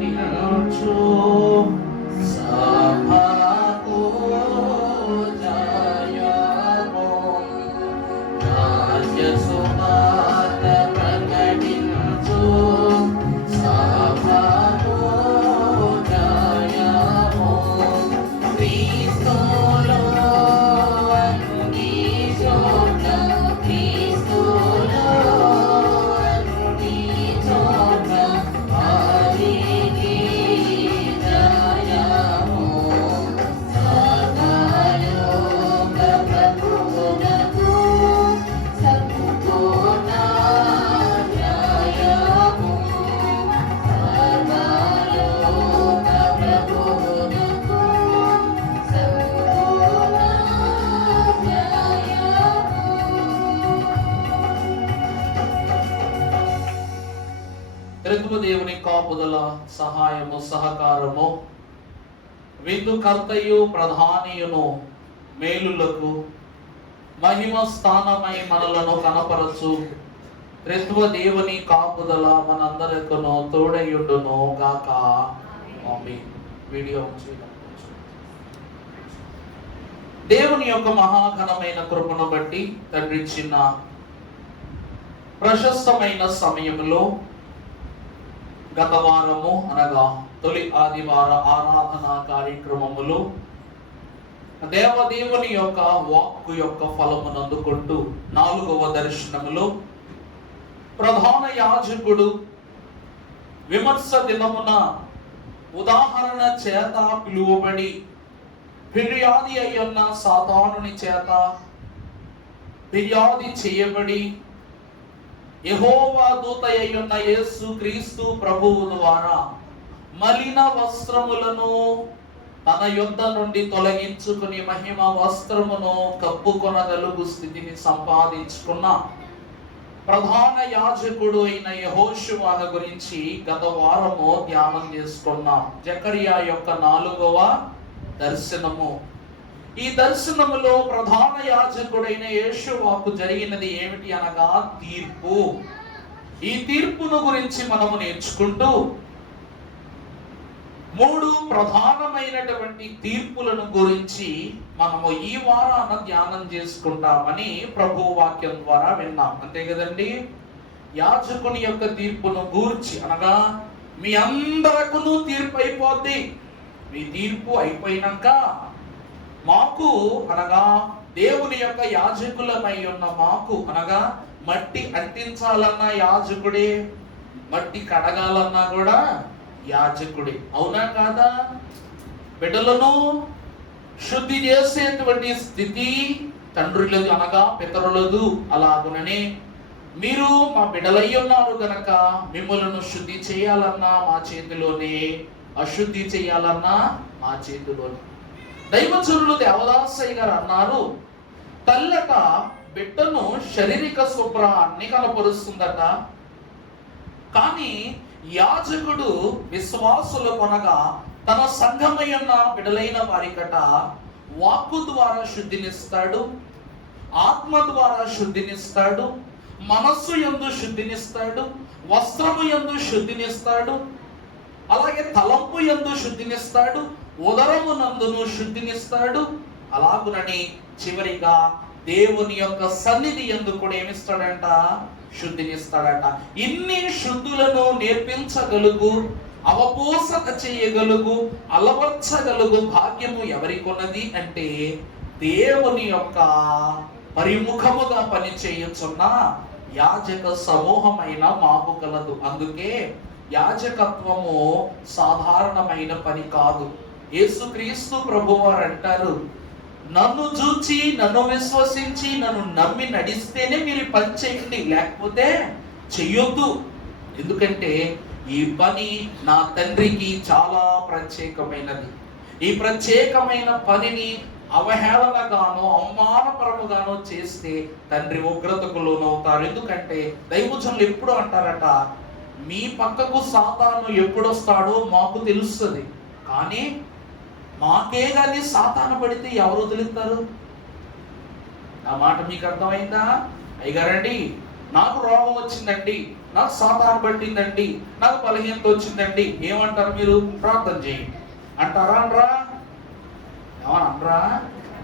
ప్రకటించు సభకు జయము రాజ్య సువార్త ప్రకటించు సభకు జయము క్రీస్తులో అన్ని చోట్ల క్రీస్తులో అన్ని చోట్ల హరికి జయము సర్వలోక ప్రభువునకు సంపూర్ణ జయము సర్వలోక ప్రభువునకు సంపూర్ణ జయము. దేవుని కాపుదల సహాయము సహకారము విందుకర్తయు ప్రధానియును మేలులకు మహిమ స్థానమై మనలను కనపరచు త్రిత్వ దేవుని కాపుదల మనందరికను తోడయుండును గాక ఆమేన్. వీడియో దేవుని యొక్క మహాఘనమైన కృపను బట్టి తండ్రి చిన్న ప్రశస్తమైన సమయంలో గత వారము అనగా తొలి ఆదివార ఆరాధన కార్యక్రమములు దేవదేవుని యొక్క వాక్కు యొక్క ఫలమును అందుకుంటూ 4వ దర్శనములో ప్రధాన యాజకుడు విమర్శ దినమున ఉదాహరణ చేత పిలువబడి ఫిర్యాది అయ్యున్న సాతానుని చేత ఫిర్యాది చేయబడి యెహోవా దూత అయ్యున్న యేసు క్రీస్తు ప్రభువు ద్వారా మలిన వస్త్రములను తన యొద్ద నుండి తొలగించుకుని మహిమ వస్త్రమును కప్పుకొనగలుగు స్థితిని సంపాదించుకున్న ప్రధాన యాజకుడు అయిన యెహోషువను గురించి గత వారము ధ్యానం చేసుకున్నాం. జకరియా యొక్క 4వ దర్శనము. ఈ దర్శనములో ప్రధాన యాజకుడైన యేషువాకు జరిగినది ఏమిటి అనగా తీర్పు. ఈ తీర్పును గురించి మనము నేర్చుకుంటూ 3 ప్రధానమైనటువంటి తీర్పులను గురించి మనము ఈ వారాన ధ్యానం చేసుకుంటామని ప్రభు వాక్యం ద్వారా విన్నాం. అంతే కదండి. యాజకుని యొక్క తీర్పును గూర్చి అనగా మీ అందరకును తీర్పు అయిపోద్ది. మీ తీర్పు అయిపోయినాక మాకు అనగా దేవుని యొక్క యాజకులమై ఉన్న మాకు అనగా మట్టి అంటించాలన్నా యాజకుడే, మట్టి కడగాలన్నా కూడా యాజకుడే. అవునా కాదా? బిడ్డలను శుద్ధి చేసేటువంటి స్థితి తండ్రులది అనగా పితరులదు. అలాగుననే మీరు మా బిడ్డలై ఉన్నారు గనక మిమ్మలను శుద్ధి చేయాలన్నా మా చేతిలోనే, అశుద్ధి చేయాలన్నా మా చేతిలోనే. దైవజనులు దేవదాసయ్య గారు అన్నారు, తల్లట బిడ్డను శారీరక శుభ్రాన్ని కనపరుస్తుందట, కానీ యాజకుడు విశ్వాసులు కొనగా తన సంఘమైన బిడ్డలైన వారికట వాక్కు ద్వారా శుద్ధినిస్తాడు, ఆత్మ ద్వారా శుద్ధినిస్తాడు, మనస్సు యందు శుద్ధినిస్తాడు, వస్త్రము యందు శుద్ధినిస్తాడు, అలాగే తలంపు యందు శుద్ధినిస్తాడు, ఉదరము నందును శుద్ధినిస్తాడు. అలాగునని చివరిగా దేవుని యొక్క సన్నిధి యందు కూడా ఏమిస్తాడంట? శుద్ధినిస్తాడట. ఇన్ని శుద్ధులను నేర్పించగలుగు, అవపోసన చేయగలుగు, అలవర్చగలుగు భాగ్యము ఎవరికొన్నది అంటే దేవుని యొక్క పరిముఖముగా పనిచేయుచున్న యాజక సమూహమైన మాకు కలదు. అందుకే యాజకత్వము సాధారణమైన పని కాదు. యేసుక్రీస్తు ప్రభువారు అంటారు, నన్ను చూచి నన్ను విశ్వసించి నన్ను నమ్మి నడిస్తేనే మీరు పని చేయండి, లేకపోతే చెయ్యొద్దు. ఎందుకంటే ఈ పని నా తండ్రికి చాలా ప్రత్యేకమైనది. ఈ ప్రత్యేకమైన పనిని అవహేళనగానో అవమానపరముగానో చేస్తే తండ్రి ఉగ్రతకు లోనవుతారు. ఎందుకంటే దైవజనులు ఎప్పుడు అంటారట, మీ పక్కకు సాతాను ఎప్పుడొస్తాడో మాకు తెలుస్తుంది, కానీ మాకే కానీ సాతాను పడితే ఎవరు వదులుతారు? ఆ మాట మీకు అర్థమైందా? అయ్యగారండి నాకు రోగం వచ్చిందండి, నాకు సాతాను పట్టిందండి, నాకు బలహీనత వచ్చిందండి, ఏమంటారు మీరు? ప్రార్థన చేయండి అంటారా? అనరా? ఏమని అనరా?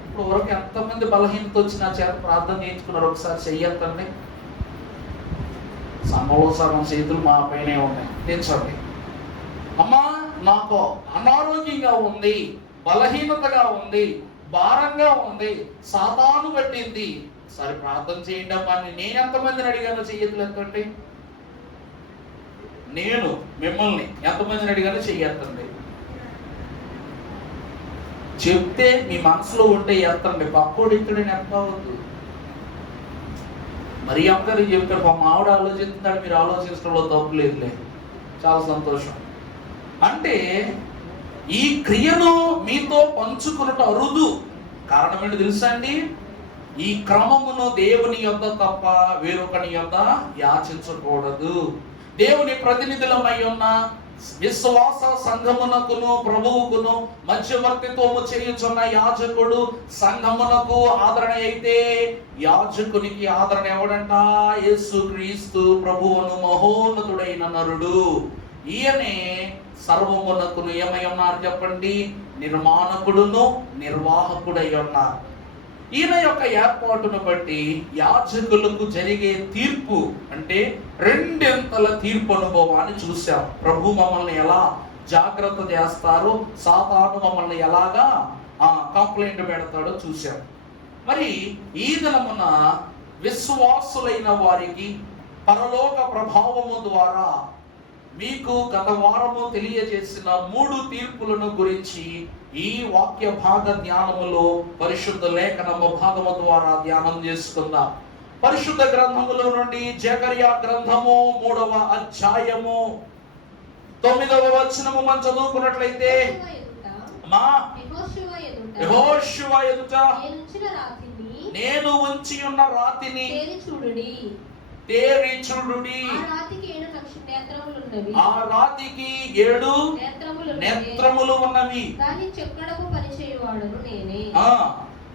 ఇప్పుడు వరకు ఎంతమంది బలహీనత వచ్చి నా చేత ప్రార్థన చేయించుకున్నారు? ఒకసారి చెయ్యొద్దండి. సంఘంలో సగం చేతులు మా పైనే ఉన్నాయి. తెచ్చండి, అమ్మా నాకు అనారోగ్యంగా ఉంది, బలహీనతగా ఉంది, భారంగా ఉంది, సాతాను పట్టింది, సరే ప్రార్థన చేయండి అమ్మా అని నేను ఎంతమందిని అడిగానో చెయ్యొద్దు ఎంతండి. నేను మిమ్మల్ని ఎంతమందిని అడిగానో చెయ్యొద్దండి. చెప్తే మీ మనసులో ఉంటే ఎత్తండి, పక్కోడు ఇక్కడ ఎత్తవద్దు. మరి అమ్మగారు చెప్తారు, మా ఆవిడ ఆలోచిస్తున్నాడు, మీరు ఆలోచించడంలో తప్పు లేదులే, చాలా సంతోషం. అంటే ఈ క్రియను మీతో పంచుకున్నట్టు అరుదు. కారణం ఏంటి తెలుసా అండి? ఈ క్రమమును దేవుని యొద్ద తప్ప వేరొకని యొద్ద యాచించకూడదు. దేవుని ప్రతినిధులమై ఉన్న విశ్వాస సంఘమునకును ప్రభువుకును మధ్యవర్తిత్వము చేయుచున్న యాజకుడు సంఘమునకు ఆదరణ అయితే, యాజకునికి ఆదరణ ఎవడంట? యేసుక్రీస్తు ప్రభువును మహోన్నతుడైన నరుడు. ఈయనే సర్వమునకును ఏమై ఉన్నారు చెప్పండి? నిర్మాణకుడును నిర్వాహకుడై ఉన్నారు. ఈయన యొక్క ఏర్పాటును బట్టి యాజకులకు జరిగే తీర్పు అంటే రెండింతల తీర్పు అనుభవాన్ని చూశాం. ప్రభు మమ్మల్ని ఎలా జాగ్రత్త చేస్తారో, సాతాను మమ్మల్ని ఎలాగా కంప్లైంట్ పెడతాడో చూశాం. మరి ఈ దినమున విశ్వాసులైన వారికి పరలోక ప్రభావము ద్వారా మీకు గత వారము తెలియజేసిన 3 తీర్పులను గురించి ఈ వాక్య భాగ ధ్యానములో పరిశుద్ధ లేఖనము భాగము ద్వారా ధ్యానం చేసుకుందాం. పరిశుద్ధ గ్రంథముల నుండి జకర్యా గ్రంథము 3వ అధ్యాయము 9వ వచనము మనం చదువుకున్నట్లయితే, యెహోషువ ఎదుట నేను ఉంచి ఉన్న రాతిని తేరి చూడుడి. ఆ రాతికి 7 నేత్రములు ఉన్నవి. దాని చెక్కడము పనిచేయువాడును నేనే.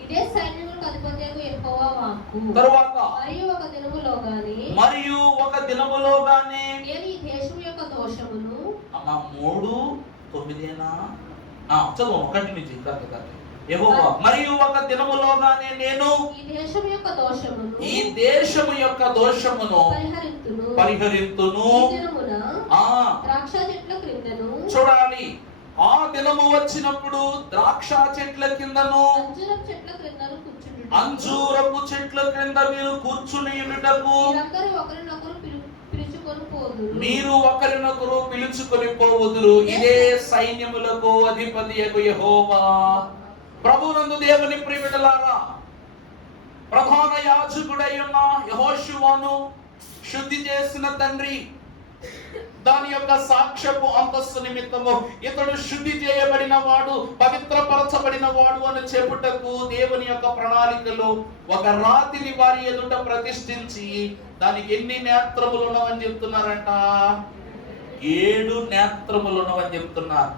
ఇదే సైన్యములకు అధిపతియగు యెహోవా వాక్కు. తరువాత మరియు ఒక దినములోగానే నేను ఈ దేశము యొక్క దోషమును 3:9 చదువు 1 నుంచి యెహోవా మరియు ఒక దినములోగానే నేను ఈ దేశము యొక్క దోషమును పరిహరింతును. ద్రాక్ష చెట్ల క్రిందను చూడాలి, ఆ దినము వచ్చినప్పుడు ద్రాక్ష చెట్ల కిందను అంజూరపు చెట్ల క్రింద మీరు కూర్చుని ఉండుటకు మీరు ఒకరినొకరు పిలుచుకొని పోవుదురు. ఇదే సైన్యములకు అధిపతియగు యెహోవా. ప్రభునందు దేవుని ప్రియబిడ్డలారా, ప్రధాన యాజకుడై ఉన్న యెహోషువను శుద్ధి చేసిన తండ్రి దాని యొక్క సాక్ష్యపు అంతస్తు నిమిత్తము ఇతడు శుద్ధి చేయబడిన వాడు, పవిత్రపరచబడిన వాడు అని చెప్పుటకు దేవుని యొక్క ప్రణాళికలో ఒక రాతిని వారి ఎదుట ప్రతిష్ఠించి దానికి ఎన్ని నేత్రములు ఉన్నవని చెప్తున్నారంట? 7 నేత్రములు ఉన్నవని చెప్తున్నారు.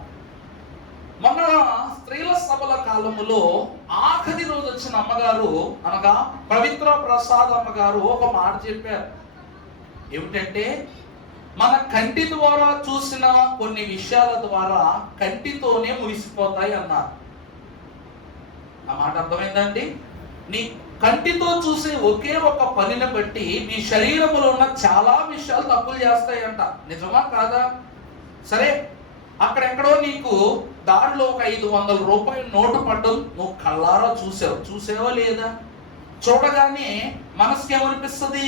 మన స్త్రీల సభల కాలములో ఆఖరి రోజు వచ్చిన అమ్మగారు అనగా పవిత్ర ప్రసాద్ అమ్మగారు ఒక మాట చెప్పారు. ఏమిటంటే, మన కంటి ద్వారా చూసిన కొన్ని విషయాల ద్వారా కంటితోనే ముగిసిపోతాయి అన్నారు. ఆ మాట అర్థమైందండి? నీ కంటితో చూసే ఒకే ఒక పనిని బట్టి నీ శరీరంలో ఉన్న చాలా విషయాలు తప్పులు చేస్తాయంట. నిజమా కాదా? సరే, అక్కడెక్కడో నీకు దారిలో ఒక 500 రూపాయల నోటు పడ్డం నువ్వు కళ్ళారా చూసావా లేదా? చూడగానే మనసుకి ఏమనిపిస్తుంది?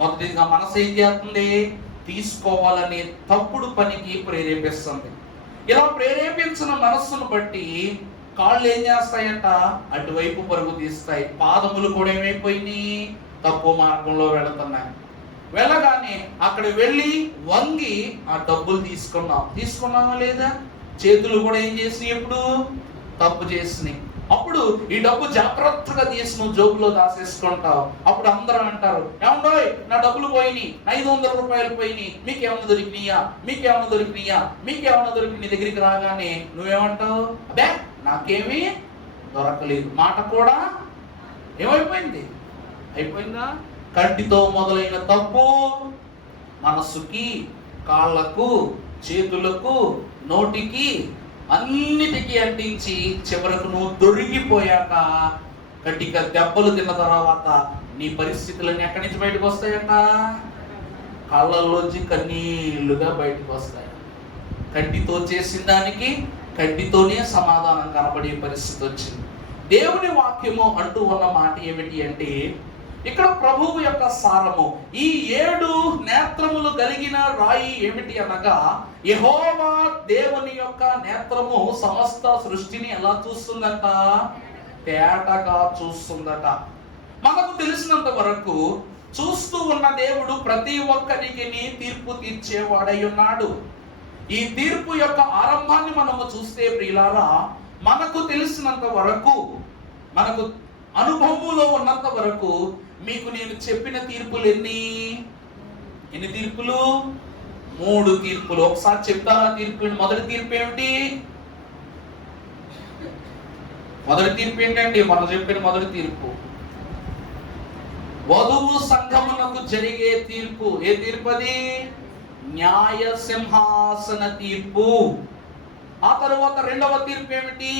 మొదటిగా మనసు ఏం చేస్తుంది? తీసుకోవాలని తప్పుడు పనికి ప్రేరేపిస్తుంది. ఇలా ప్రేరేపించిన మనస్సును బట్టి కాళ్ళు ఏం చేస్తాయంట? అటువైపు పరుగు తీస్తాయి. పాదములు కూడా ఏమైపోయినాయి? తప్పు మార్గంలో వెళుతున్నాయి. వెళ్ళగానే అక్కడ వెళ్ళి వంగి ఆ డబ్బులు తీసుకున్నామా లేదా? చేతులు కూడా ఏం చేసినాయి? ఎప్పుడు తప్పు చేసినాయి. అప్పుడు ఈ డబ్బు జాగ్రత్తగా తీసి నువ్వు జోబులో దాసేసుకుంటావు. అప్పుడు అందరూ అంటారు, ఏమండోయ్ నా డబ్బులు పోయినాయి, 500 రూపాయలు పోయినాయి, మీకేమన్నా దొరికినాయా? నీ దగ్గరికి రాగానే నువ్వేమంటావు? అబ్బే నాకేమీ దొరకలేదు. మాట కూడా ఏమైపోయింది? అయిపోయిందా? కంటితో మొదలైన తప్పు మనసుకి, కాళ్ళకు, చేతులకు, నోటికి, అన్నిటికీ అంటించి చివరకు నువ్వు దొరికిపోయాక గట్టిగా దెబ్బలు తిన్న తర్వాత నీ పరిస్థితులన్నీ ఎక్కడి నుంచి బయటకు వస్తాయట? కళ్ళల్లోంచి కన్నీళ్లుగా బయటకు వస్తాయి. కంటితో చేసిన దానికి కంటితోనే సమాధానం కనబడే పరిస్థితి వచ్చింది. దేవుని వాక్యము అంటూ ఉన్న మాట ఏమిటి అంటే, ఇక్కడ ప్రభువు యొక్క సారము, ఈ 7 నేత్రములు కలిగిన రాయి ఏమిటి అనగా, యెహోవా దేవుని యొక్క నేత్రము సమస్త సృష్టిని ఎలా చూస్తుందట? తేటగా చూస్తుందట. మనకు తెలిసినంత వరకు చూస్తూ ఉన్న దేవుడు ప్రతి ఒక్కరికి తీర్పు తీర్చేవాడై ఉన్నాడు. ఈ తీర్పు యొక్క ఆరంభాన్ని మనము చూస్తే ప్రియులారా, మనకు తెలిసినంత వరకు, మనకు అనుభవంలో ఉన్నంత వరకు మీకు నేను చెప్పిన తీర్పులు ఎన్ని తీర్పులు? 3 తీర్పులు. ఒకసారి చెప్తారా తీర్పులు? మొదటి తీర్పు ఏమిటి? మొదటి తీర్పు ఏంటండి? మనం చెప్పిన మొదటి తీర్పు వధువు సంఘమునకు జరిగే తీర్పు. ఏ తీర్పు అది? న్యాయ సింహాసన తీర్పు. ఆ తరువాత రెండవ తీర్పు ఏమిటి?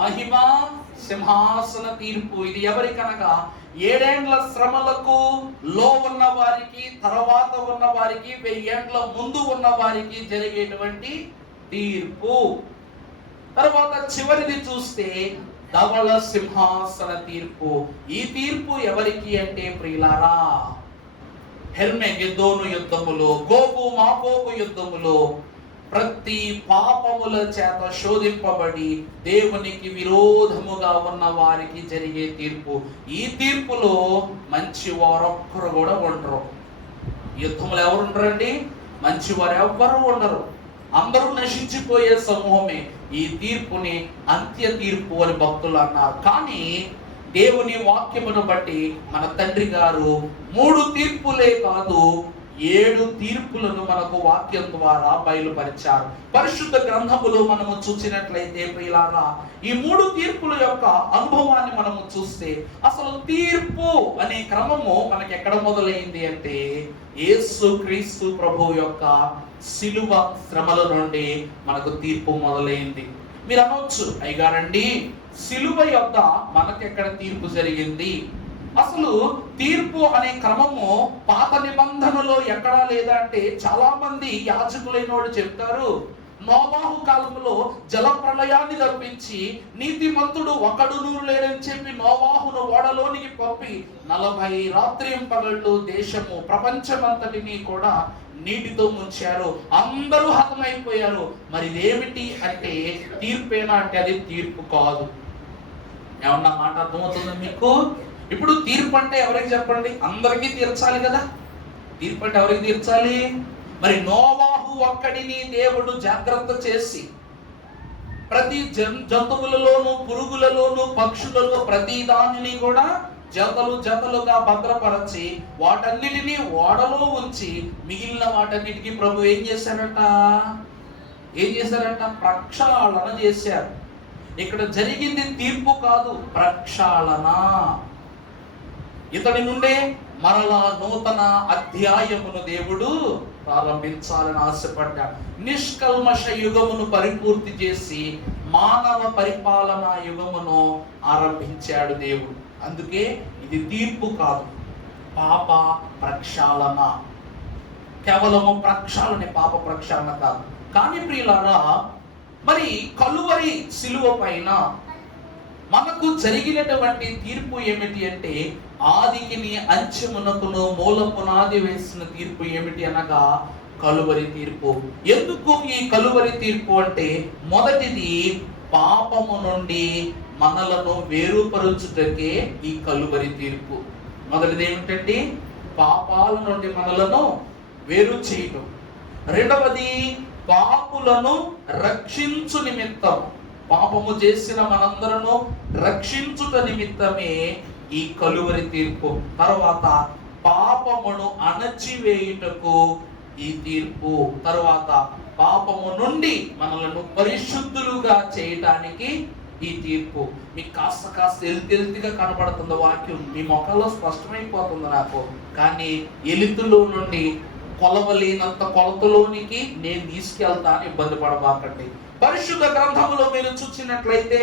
మహిమ సింహాసన తీర్పు. ఇది ఎవరికనగా 7 ఏండ్ల శ్రమలకు లో ఉన్న వారికి, తర్వాత ఉన్న వారికి, 1000 ఏండ్ల ముందు ఉన్న వారికి జరిగేటువంటి తీర్పు. తర్వాత చివరిది చూస్తే ధవళ సింహాసన తీర్పు. ఈ తీర్పు ఎవరికి అంటే ప్రియులారా, హెర్మెగెద్దోను యుద్ధములో, గోగు మాగోగు యుద్ధములో ప్రతి పాపముల చేత శోధింపబడి దేవునికి విరోధముగా ఉన్న వారికి జరిగే తీర్పు. ఈ తీర్పులో మంచి వారొక్కరు కూడా ఉండరు. యుద్ధములు ఎవరు ఉండరండి? మంచి వారు ఎవ్వరు ఉండరు. అందరూ నశించిపోయే సమూహమే. ఈ తీర్పుని అంత్య తీర్పు అని భక్తులు అన్నారు. కానీ దేవుని వాక్యమును బట్టి మన తండ్రి గారు 3 తీర్పులే కాదు, 7 తీర్పులను మనకు వాక్యం ద్వారా బయలుపరిచారు. పరిశుద్ధ గ్రంథములో మనము చూసినట్లయితే ప్రియులారా, ఈ 3 తీర్పుల యొక్క అనుభవాన్ని మనము చూస్తే అసలు తీర్పు అనే క్రమము మనకి ఎక్కడ మొదలైంది అంటే, యేసు క్రీస్తు ప్రభువు యొక్క సిలువ శ్రమల నుండి మనకు తీర్పు మొదలైంది. మీరు అనొచ్చు, అయ్యగారండి సిలువ యొక్క మనకెక్కడ తీర్పు జరిగింది? అసలు తీర్పు అనే క్రమము పాత నిబంధనలో ఎక్కడా లేదా అంటే, చాలా మంది యాజకులైన వాళ్ళు చెప్తారు, నోవాహు కాలంలో జల ప్రళయాన్ని తప్పించి నీతిమంతుడు ఒకడును లేడని చెప్పి నోవాహును ఓడలోనికి పంపి 40 రాత్రింపగళ్ళు దేశము ప్రపంచమంతటిని కూడా నీటితో ముంచారు. అందరూ హతమైపోయారు. మరి ఇదేమిటి అంటే తీర్పేనా అంటే అది తీర్పు కాదు. ఏమన్నా మాట అర్థమవుతుందా మీకు? ఇప్పుడు తీర్పు అంటే ఎవరికి చెప్పండి? అందరికీ తీర్చాలి కదా. తీర్పు అంటే ఎవరికి తీర్చాలి? మరి నోవాహు ఒక్కడిని దేవుడు జాగ్రత్త చేసి ప్రతి జంతువులలోను, పురుగులలోను, పక్షులలో ప్రతి దానిని కూడా జతలు జతలుగా భద్రపరచి వాటన్నిటినీ ఓడలో ఉంచి మిగిలిన వాటన్నిటికీ ప్రభు ఏం చేశారట? ప్రక్షాళన చేశారు. ఇక్కడ జరిగింది తీర్పు కాదు, ప్రక్షాళన. ఇతడి నుండే మరలా నూతన అధ్యాయమును దేవుడు ప్రారంభించాలని ఆశపడ్డాడు. నిష్కల్మష యుగమును పరిపూర్తి చేసి మానవ పరిపాలనా యుగమును ఆరంభించాడు దేవుడు. అందుకే ఇది తీర్పు కాదు, పాప ప్రక్షాళన. కేవలము ప్రక్షాళన, పాప ప్రక్షాళన కాదు. కానీ ప్రియులారా, మరి కలువరి సిలువ పైన మనకు జరిగినటువంటి తీర్పు ఏమిటి అంటే, ఆదికిని అంచెమునకును మూల పునాది వేసిన తీర్పు ఏమిటి అనగా కలువరి తీర్పు. ఎందుకు ఈ కలువరి తీర్పు అంటే, మొదటిది పాపము నుండి మనలను వేరుపరుచుటకే ఈ కలువరి తీర్పు. మొదటిది ఏమిటంటే పాపాల నుండి మనలను వేరు చేయటం. రెండవది పాపులను రక్షించు నిమిత్తం, పాపము చేసిన మనందరను రక్షించుట నిమిత్తమే ఈ కలువరి తీర్పు. తర్వాత పాపమును అణచివేయుటకు ఈ తీర్పు. తర్వాత పాపము నుండి మనలను పరిశుద్ధులుగా చేయటానికి ఈ తీర్పు. మీకు కాస్త ఎలుతెలుతుగా కనపడుతుంది వాక్యం, మీ మొక్కల్లో స్పష్టమైపోతుంది నాకు. కానీ ఎలుతులో నుండి కొలవలేనంత కొలతలోనికి నేను తీసుకెళ్తాను, ఇబ్బంది పడబాకండి. పరిశుద్ధ గ్రంథములో మీరు చూసినట్లయితే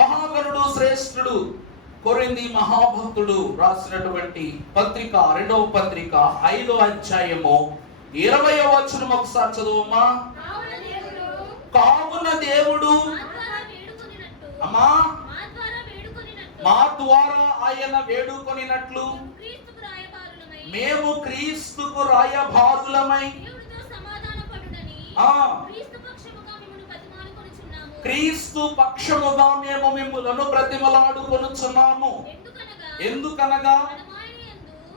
మహాగణుడు శ్రేష్ఠుడు కొరింథీ మహాభక్తుడు రాసినటువంటి పత్రిక, 2వ పత్రిక 5వ అధ్యాయము 20వ వచనం ఒకసారి చదువమ్మా. కావున దేవుడు అమ్మా మా ద్వారా ఆయన వేడుకొనినట్లు మేము క్రీస్తుకు రాయబారులమై క్రీస్తు పక్షముగా మేము మిమ్ములను బ్రతిమలాడుకొనుచున్నాము. ఎందుకనగా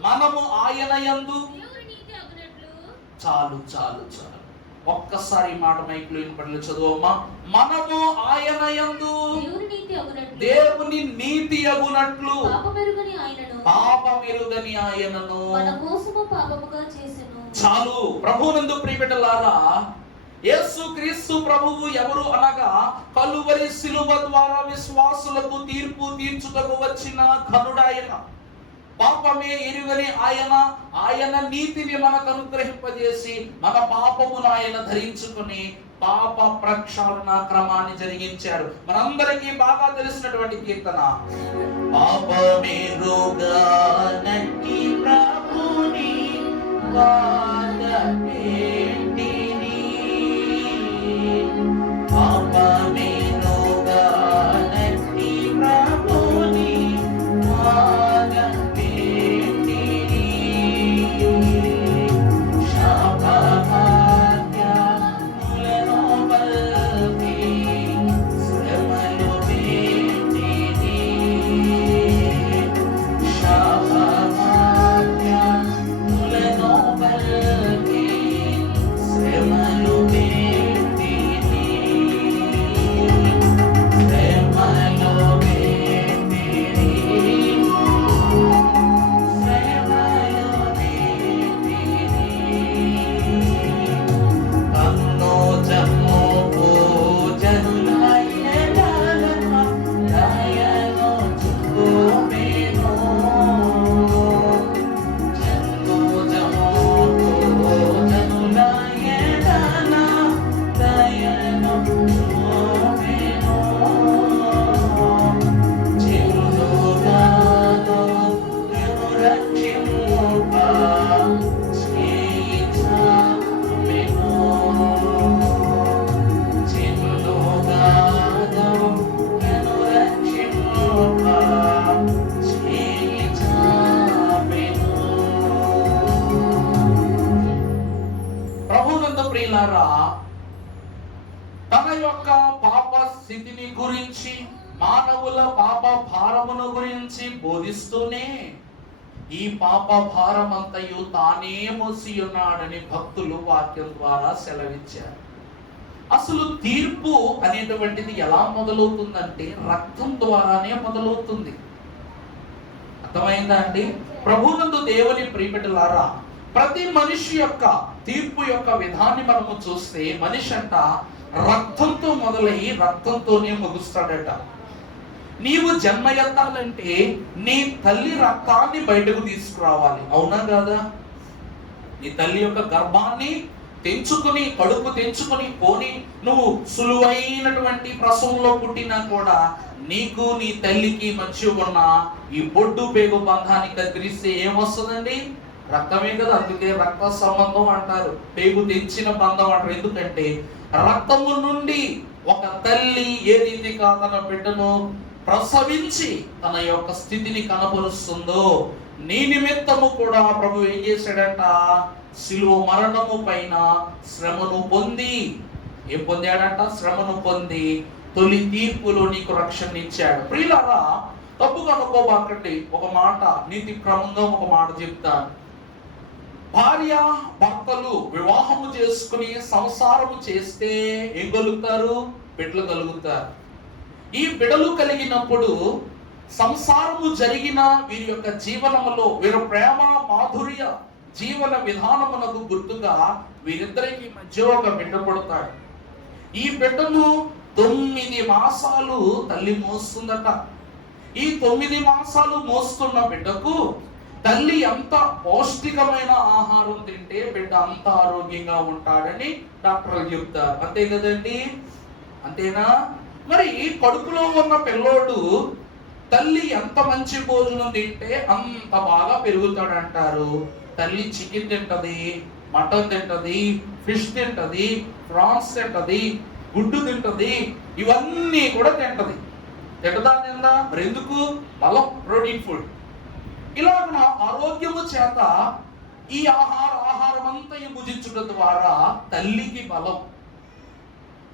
మనము ఆయన యందు చాలు ఒక్కసారి మాట మైకులు వినపడలేదు చదువమ్మా. మనము ఆయన యందు దేవుని నీతి అగునట్లు పాపమెరుగని ఆయనను చాలు. ప్రభువునందు ప్రియబిడ్డలారా, యేసు క్రీస్తు ప్రభువు ఎవరు అనగా కలువరి శిలువ ద్వారా విశ్వాసులకు తీర్పు తీర్చుటకు వచ్చిన ఘనుడాయన. పాపమే ఎరుగని ఆయన నీతిని మనకు అనుగ్రహింపజేసి మన పాపమును ఆయన ధరించుకుని పాప ప్రక్షాళన క్రమాన్ని జరిగించాడు. మనందరికీ బాగా తెలిసినటువంటి కీర్తన, పాపమెరుగనట్టి ప్రభుని పాదపెట్టిని, పాపమెరుగనట్టి ప్రభుని తన యొక్క పాప స్థితిని గురించి, మానవుల పాప భారమును గురించి బోధిస్తూనే ఈ పాప భారమంతయు తానే మోసి ఉన్నాడని భక్తులు వాక్యం ద్వారా సెలవిచ్చారు. అసలు తీర్పు అనేటువంటిది ఎలా మొదలవుతుందంటే రక్తం ద్వారానే మొదలవుతుంది. అర్థమైందా అండి? ప్రభువునందు దేవుని ప్రియబిడ్డలారా, ప్రతి మనిషి యొక్క తీర్పు యొక్క విధాన్ని మనము చూస్తే మనిషి అంట రక్తంతో మొదలయ్యి రక్తంతోనే ముగుస్తాడట. నీవు జన్మ ఎత్తాలంటే నీ తల్లి రక్తాన్ని బయటకు తీసుకురావాలి, అవునా కాదా? నీ తల్లి యొక్క గర్భాన్ని తెంచుకుని, కడుపు తెంచుకుని పోని నువ్వు సులువైనటువంటి ప్రసవంలో పుట్టినా కూడా నీకు నీ తల్లికి మధ్య ఉన్న ఈ బొడ్డు పేగు బంధాన్ని కత్తిరిస్తే ఏమొస్తుందండి? రక్తమే కదా. అందుకే రక్త సంబంధం అంటారు, పేగు తెంచిన బంధం అంటారు. ఎందుకంటే రక్తము నుండి ఒక తల్లి ఏ రీతిగా తన బిడ్డను ప్రసవించి తన యొక్క స్థితిని కనపరుస్తుందో, నీ నిమిత్తము కూడా ప్రభు ఏం చేశాడంట? శిలువ మరణము పైన శ్రమను పొంది, ఏం పొందాడంట? శ్రమను పొంది తొలి తీర్పులో నీకు రక్షణ ఇచ్చాడు. ప్రియులారా, తప్పుగా అనుకోబాకండి. ఒక మాట నీతి క్రమంగా ఒక మాట చెప్తాను. భార్య భర్తలు వివాహము చేసుకుని సంసారము చేస్తే ఏం కలుగుతారు? బిడ్డలు కలుగుతారు. ఈ బిడ్డలు కలిగినప్పుడు సంసారము జరిగిన వీరి యొక్క జీవనములో వీరి ప్రేమ మాధుర్య జీవన విధానమునకు గుర్తుగా వీరిద్దరికి మధ్య ఒక బిడ్డ పుడతాడు. ఈ బిడ్డను 9 మాసాలు తల్లి మోస్తుందట. ఈ 9 మాసాలు మోస్తున్న బిడ్డకు తల్లి ఎంత పౌష్టికమైన ఆహారం తింటే బిడ్డ అంత ఆరోగ్యంగా ఉంటాడని డాక్టర్లు చెప్తారు. అంతే కదండి, అంతేనా? మరి కడుపులో ఉన్న పిల్లోడు తల్లి ఎంత మంచి భోజనం తింటే అంత బాగా పెరుగుతాడంటారు. తల్లి చికెన్ తింటది, మటన్ తింటది, ఫిష్ తింటది, ప్రాన్స్ తింటది, గుడ్డు తింటది, ఇవన్నీ కూడా తింటది. తింటదా తిందా? మరి ఎందుకు? బలం, ప్రోటీన్ ఫుడ్. ఇలాగ ఆరోగ్యము చేత ఈ ఆహారం అంతా భుజించడం ద్వారా తల్లికి బలం.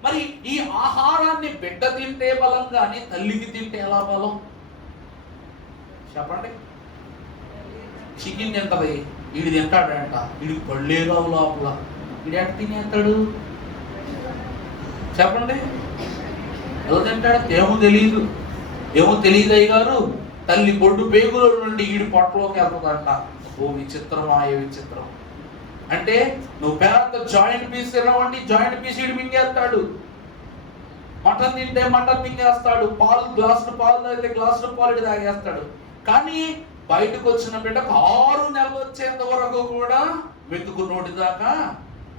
మరి ఈ ఆహారాన్ని బిడ్డ తింటే బలం కానీ తల్లికి తింటే ఎలా బలం చెప్పండి? చికెన్ తింటది, వీడు తింటాడంట, వీడికి పళ్ళే రావు లోపల, వీడు ఎట్ట తినేస్తాడు చెప్పండి? ఎలా తింటాడు? ఏమో తెలియదు అయ్యగారు. తల్లి బొడ్డు పేగుల నుండి ఈడు పొట్టలోకి వెళ్తుందంట. ఓ విచిత్రమాయ విచిత్రం. అంటే నువ్వు పెద్ద జాయింట్ పీస్ తినవండి, జాయింట్ పీస్ ఈడు మింగేస్తాడు. మటన్ తింటే మటన్ మింగేస్తాడు, గ్లాసులు పాలు తాగితే గ్లాసులు పాలు తాగేస్తాడు. కానీ బయటకు వచ్చిన బిడ్డకు 6 నెలలు వచ్చేంత వరకు కూడా వెతుకు నోటి దాకా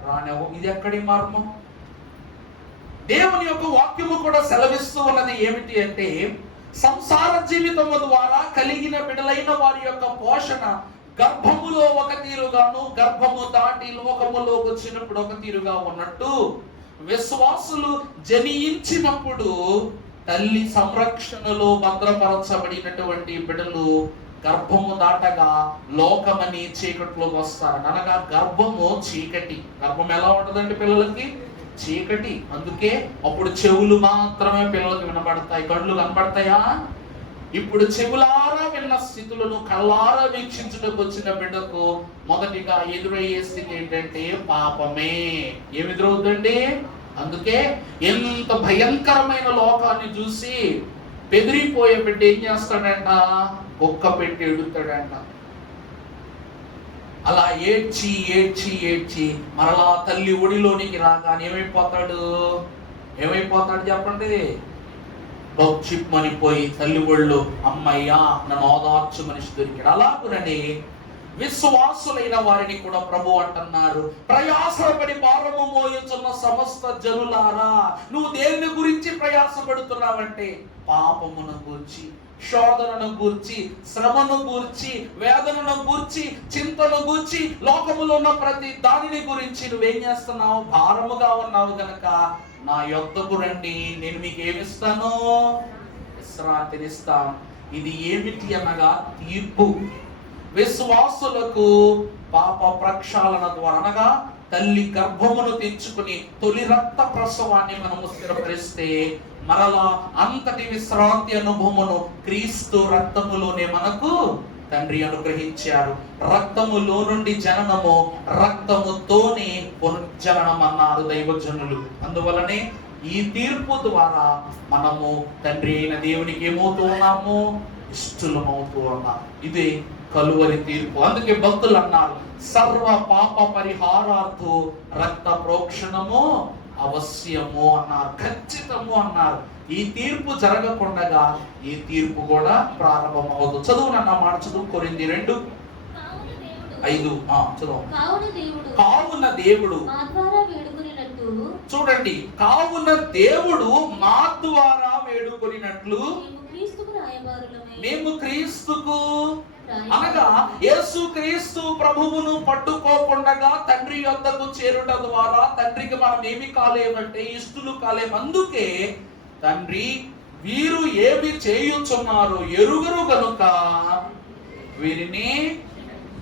రానివ్వ. ఇది ఎక్కడి మర్మం? దేవుని యొక్క వాక్యము కూడా సెలవిస్తూ ఉన్నది ఏమిటి అంటే, సంసార జీవితము ద్వారా కలిగిన బిడ్డలైన వారి యొక్క పోషణ గర్భములో ఒక తీరుగాను, గర్భము దాటి లోకములోకి వచ్చినప్పుడు ఒక తీరుగా ఉన్నట్టు, విశ్వాసులు జనించినప్పుడు తల్లి సంరక్షణలో భద్రపరచబడినటువంటి బిడ్డలు గర్భము దాటగా లోకమని చీకట్లోకి వస్తారు. అనగా గర్భము చీకటి. గర్భం ఎలా ఉంటుందండి పిల్లలకి? చీకటి. అందుకే అప్పుడు చెవులు మాత్రమే పిల్లలకు వినబడతాయి, కళ్ళు కనబడతాయా? ఇప్పుడు చెవులారా విన్న స్థితులను కళ్ళారా వీక్షించుటకు వచ్చిన బిడ్డకు మొదటిగా ఎదురయ్యే స్థితి ఏంటంటే పాపమే. ఏమి ఎదురవుతుందండి? అందుకే ఎంత భయంకరమైన లోకాన్ని చూసి బెదిరిపోయే బిడ్డ ఏం చేస్తాడంట? కుక్క పెట్టి ఎడుతాడంట. అలా ఏడ్చి ఏడ్చి ఏడ్చి మరలా తల్లి ఒడిలోనికి రాగానే ఏమైపోతాడు చెప్పండి? చిప్పమనిపోయి తల్లి ఒళ్ళు అమ్మయ్యా నన్ను ఓదార్చు మనిషి దొరికాడు. అలాగునని విశ్వాసులైన వారిని కూడా ప్రభు అంటున్నారు, ప్రయాసపడి భారము మోయుచున్న సమస్త జనులారా, నువ్వు దేని గురించి ప్రయాసపడుతున్నావంటే పాపమును గూర్చి, శోధనను గూర్చి, శ్రమను గూర్చి, వేదనను గూర్చి, చింతను గూర్చి, లోకములో ఉన్న ప్రతి దానిని గురించి నువ్వేం చేస్తున్నావు? భారముగా ఉన్నావు గనక నా యొద్దకు రండి, నేను మీకు ఏమిస్తాను? విశ్రాంతినిస్తాను. ఇది ఏమిటి అనగా తీర్పు. విశ్వాసులకు పాప ప్రక్షాళన ద్వారా, అనగా తల్లి గర్భమును తెచ్చుకుని తొలి రక్త ప్రసవాన్ని మనము స్థిరపరిస్తే మరలా అంతటి విశ్రాంతి అనుభవమును క్రీస్తు రక్తములోనే మనకు తండ్రి అనుగ్రహించారు. రక్తములో నుండి జననము, రక్తముతోనే పునర్జననం అన్నారు దైవజనులు. అందువలనే ఈ తీర్పు ద్వారా మనము తండ్రి అయిన దేవునికి ఏమవుతూ ఉన్నాము? ఇష్టలమవుతూ ఉన్నాము. ఇదే కలువరి తీర్పు. అందుకే భక్తులు అన్నారు, సర్వ పాప పరిహారార్థు రక్త ప్రోక్షణము అవశ్యము అన్నారు, ఖచ్చితము అన్నారు. ఈ తీర్పు జరగకుండా ఈ తీర్పు కూడా ప్రారంభం అవుతుంది. చదువునన్న మాట చదువు. కొరింథీ 2:5 చదువు. కావున దేవుడు చూడండి, కావున దేవుడు మా ద్వారా వేడుకొనినట్లు మేము క్రీస్తుకు, అనగా యేసు క్రీస్తు ప్రభువును పట్టుకోకుండా తండ్రి యొద్దకు చేరుట ద్వారా తండ్రికి మనం ఏమి కాలేమంటే ఇష్టలు కాలేము. అందుకే తండ్రి వీరు ఏమి చేయుచున్నారు ఎరుగరు గనుక వీరిని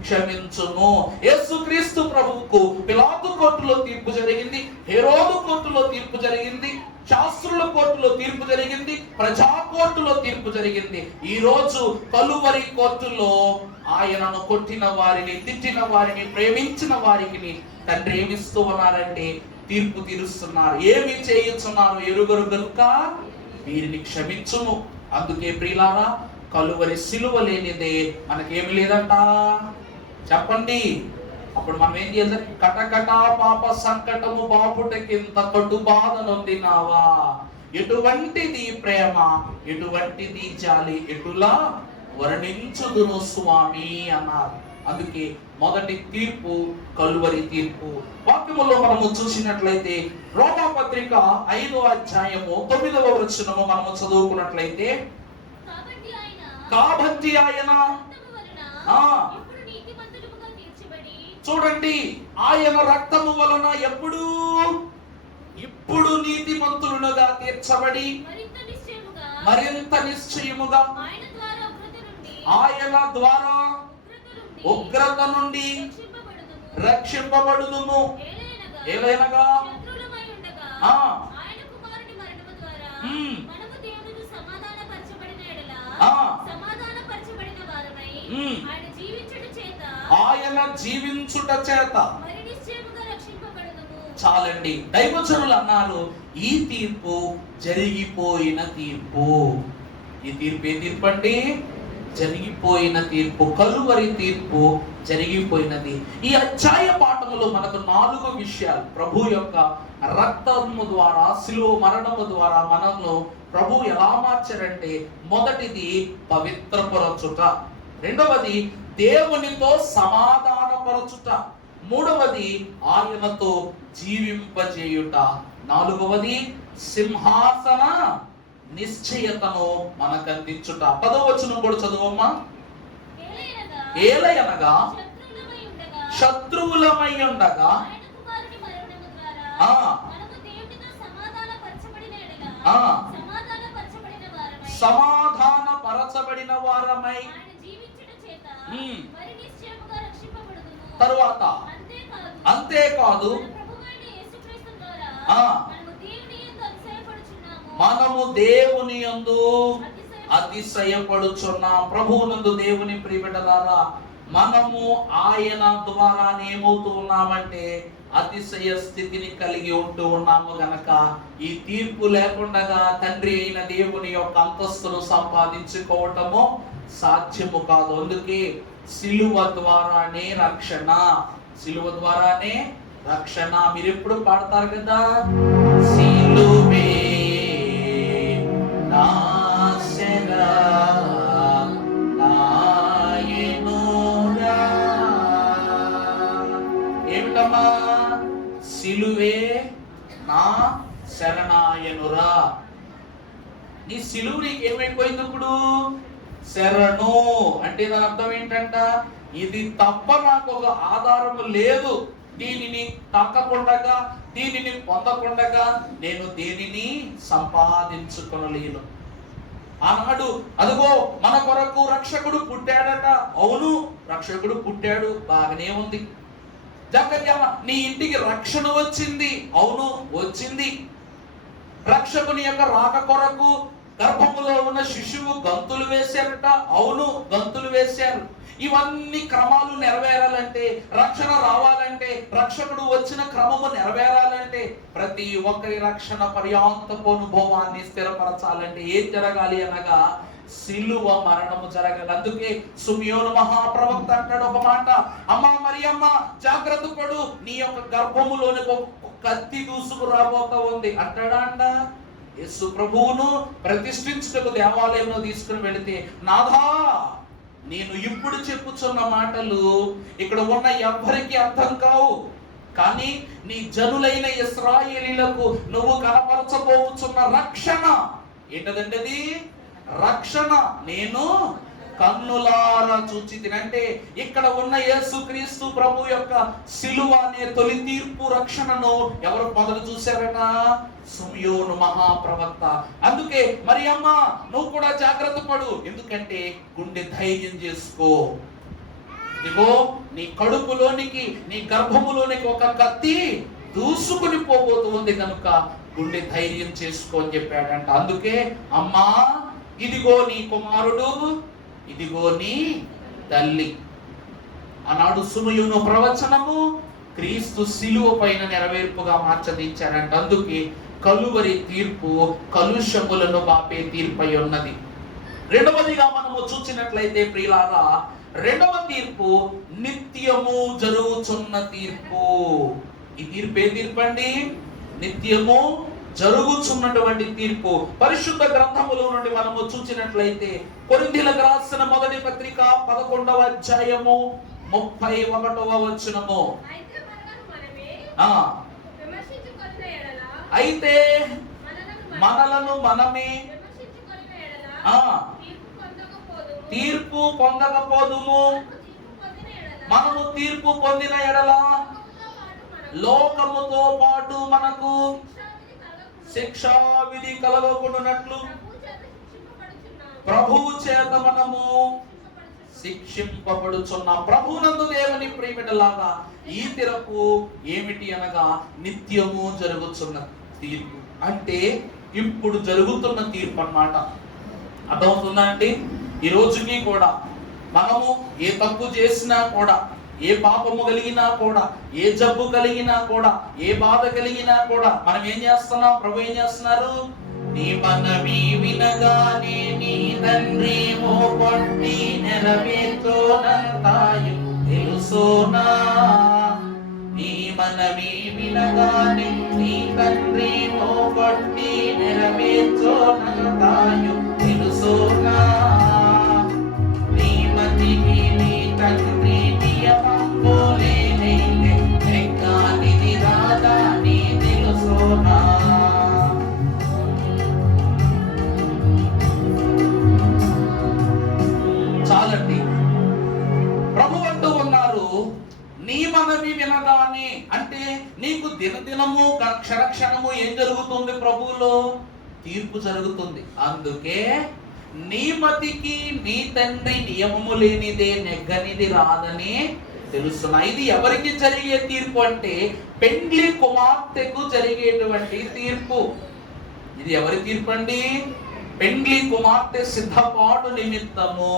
క్షమించుము. యేసుక్రీస్తు ప్రభువుకు పిలాతు కోర్టులో తీర్పు జరిగింది, హెరోదు కోర్టులో తీర్పు జరిగింది, శాస్త్రుల కోర్టులో తీర్పు జరిగింది, ప్రజా కోర్టులో తీర్పు జరిగింది. ఈ రోజు కలువరి కోర్టులో ఆయనను కొట్టిన వారిని, తిట్టిన వారిని, ప్రేమించిన వారికి తండ్రి ఏమిస్తూ ఉన్నారంటే తీర్పు తీరుస్తున్నారు. ఏమి చేయుచున్నారు ఎరుగరు గనుక వీరిని క్షమించుము. అందుకే ప్రియులారా, కలువరి సిలువ లేనిదే మనకేమి లేదంట చెప్పండి. అప్పుడు మనం ఏం చేయాలి? కటకటా పాప సంకటము బాపుటకింత కటు బాధ నొందినావా, ఎటువంటిది ప్రేమ, ఎటువంటిది జాలి, ఎటులా వర్ణించుదును స్వామి అన్నారు. అందుకే మొదటి తీర్పు కలువరి తీర్పు. వాక్యములో మనము చూసినట్లయితే రోమాపత్రిక 5వ అధ్యాయము 9వ వచనము మనము చదువుకున్నట్లయితే, కాబట్టి ఆయన చూడండి, ఆయన రక్తము వలన ఇప్పుడు నీతిమంతులుగా తీర్చబడి మరింత నిశ్చయముగా ఆయన ద్వారా ఉగ్రత నుండి రక్షింపబడుదుము. ఏలైనగా ఆయన జీవించుట చేత. చాలండి, దైవజనులు అన్నారు, ఈ తీర్పు జరిగిపోయిన తీర్పు. ఈ తీర్పు ఏ తీర్పు అండి? జరిగిపోయిన తీర్పు, కలువరి తీర్పు జరిగిపోయినది. ఈ అధ్యాయ పాఠములో మనకు 4 విషయాలు ప్రభు యొక్క రక్తము ద్వారా, శిలువ మరణము ద్వారా మనల్ని ప్రభు ఎలా మార్చారంటే, మొదటిది పవిత్రపరచుట, రెండవది దేవునితో సమాధానపరచుట, మూడవది ఆయనతో జీవింపజేయుట, నాలుగవది సింహాసన నిశ్చయతను మనకు అందించుట. 10వ వచనం కూడా చదువమ్మా. ఏలయనగా శత్రువులమై ఉండగా సమాధాన పరచబడిన వారమై, తరువాత అంతేకాదు మనము దేవుని యందు అతిశయపడుచున్నాం. ప్రభువునందు దేవుని ప్రియబిడ్డలారా, మనము ఆయన ద్వారా ఏమవుతూ ఉన్నామంటే అతిశయ స్థితిని కలిగి ఉంటూ ఉన్నాము గనక ఈ తీర్పు లేకుండా తండ్రి అయిన దేవుని యొక్క అంతస్తును సంపాదించుకోవటము సాధ్యము కాదు. అందుకే సిలువ ద్వారానే రక్షణ, సిలువ ద్వారానే రక్షణ. మీరు ఎప్పుడు పాడతారు కదా, సిలువే నాశనా నాయనురా. ఏమిటమ్మా? సిలువే నా శరణాయనురా. నీ సిలువు నీకు ఏమైపోయింది ఇప్పుడు? శరణు అంటే దాని అర్థం ఏంటంట, ఇది తప్ప నాకు ఒక ఆధారము లేదు, దీనిని తాకకుండగా, దీనిని పొందకుండగా నేను దేనిని సంపాదించుకొనలేను. ఆనాడు అదిగో మన కొరకు రక్షకుడు పుట్టాడట. అవును, రక్షకుడు పుట్టాడు, బాగానే ఉంది. జకర్యా, నీ ఇంటికి రక్షణ వచ్చింది. అవును, వచ్చింది. రక్షకుని యొక్క రాక కొరకు గర్భములో ఉన్న శిశువు గంతులు వేశారట. అవును, గంతులు వేశారు. ఇవన్నీ క్రమాలు నెరవేరాలంటే, రక్షణ రావాలంటే, రక్షకుడు వచ్చిన క్రమము నెరవేరాలంటే, ప్రతి ఒక్కరి రక్షణ పర్యాంతపు అనుభవాన్ని స్థిరపరచాలంటే ఏం జరగాలి అనగా సిలువ మరణము జరగాలి. అందుకే సుమియోను మహాప్రవక్త అంటాడు ఒక మాట, అమ్మా మరియమ్మ జాగ్రత్త పడు, నీ యొక్క గర్భములోని ఒక కత్తి దూసుకు రాబోతా ఉంది అంటాడా అంట. యేసు ప్రభువును ప్రతిష్ఠించుటకు దేవాలయంలో తీసుకుని వెళితే, నాథా నేను ఇప్పుడు చెప్పుచున్న మాటలు ఇక్కడ ఉన్న ఎవ్వరికి అర్థం కావు, కానీ నీ జనులైన ఇశ్రాయేలీలకు నువ్వు కనపరచబోచున్న రక్షణ ఏంటదంటే అది రక్షణ నేను కన్నులారా చూచి తినంటే, ఇక్కడ ఉన్న యేసుక్రీస్తు ప్రభు యొక్క సిలువ అనే తొలి తీర్పు రక్షణను ఎవరు మొదలు చూశారట? సుమియోను మహాప్రవక్త. అందుకే మరి అమ్మ నువ్వు కూడా జాగ్రత్త పడు, ఎందుకంటే గుండె ధైర్యం చేసుకో, ఇదిగో నీ కడుపులోనికి, నీ గర్భములోనికి ఒక కత్తి దూసుకుని పోబోతుంది కనుక గుండె ధైర్యం చేసుకో అని చెప్పాడంట. అందుకే అమ్మా ఇదిగో నీ కుమారుడు, ఇదిగో నీ తల్లి. ఆనాడు సుమియోను ప్రవచనము క్రీస్తు సిలువ పైన నెరవేర్పుగా మార్చదించారంట. అందుకే కలువరి తీర్పు కలుషములను బాపే తీర్పై ఉన్నది. రెండవదిగా మనము చూసినట్లయితే ప్రియులారా, రెండవ తీర్పు నిత్యము జరుగుచున్న తీర్పు. ఈ తీర్పు ఏ తీర్పు అండి? నిత్యము జరుగుతున్నటువంటి తీర్పు. పరిశుద్ధ గ్రంథములో నుండి మనము చూసినట్లయితే కొరింథీయులకు రాసిన మొదటి పత్రిక 11వ అధ్యాయము 31వ వచనము. అయితే మనలను మనమే తీర్పు పొందకపోదుము. మనము తీర్పు పొందిన ఎడల లోకముతో పాటు మనకు శిక్షా విధి కలగకుండానట్లు ప్రభువు చేత మనము శిక్షింపబడుచున్నాం. ప్రభువునందు దేవుని ప్రియబిడ్డలారా, ఈ తీర్పు ఏమిటి అనగా నిత్యము జరుగుతున్న తీర్పు. అంటే ఇప్పుడు జరుగుతున్న తీర్పు అన్నమాట. అర్థమవుతుందా అండి? ఈ రోజుకి కూడా మనము ఏ తప్పు చేసినా కూడా, ఏ పాపము కలిగినా కూడా, ఏ జబ్బు కలిగినా కూడా, ఏ బాధ కలిగినా కూడా మనం ఏం చేస్తున్నాం? ప్రభు ఏం చేస్తున్నారు? నీ మనవి వినగానే నీ తండ్రి మోకొట్టి నెరవేర్చోనంతాయు తెలుసోనా. నీ మనవి వినగానే నీ తండ్రి మోకొట్టి నెరవేర్చోనంతాయు తెలుసోనా. నీ మతికి నీ తండ్రి నియమంబోలే నెగ్గానిది రాదా నీ తెలుసోనా. చాలండి. ప్రభు అంటూ ఉన్నారు, నీ మనవి వినగానే, అంటే నీకు దినదినము క్షణక్షణము ఏం జరుగుతుంది? ప్రభువులో తీర్పు జరుగుతుంది. అందుకే నీ మతికి నీ తండ్రి నియమము లేనిదే నెగ్గనిది రాదని తెలుస్తున్నా. ఇది ఎవరికి జరిగే తీర్పు అంటే పెండ్లి కుమార్తెకు జరిగేటువంటి తీర్పు. ఇది ఎవరి తీర్పు అండి? పెండ్లి కుమార్తె సిద్ధపాటు నిమిత్తము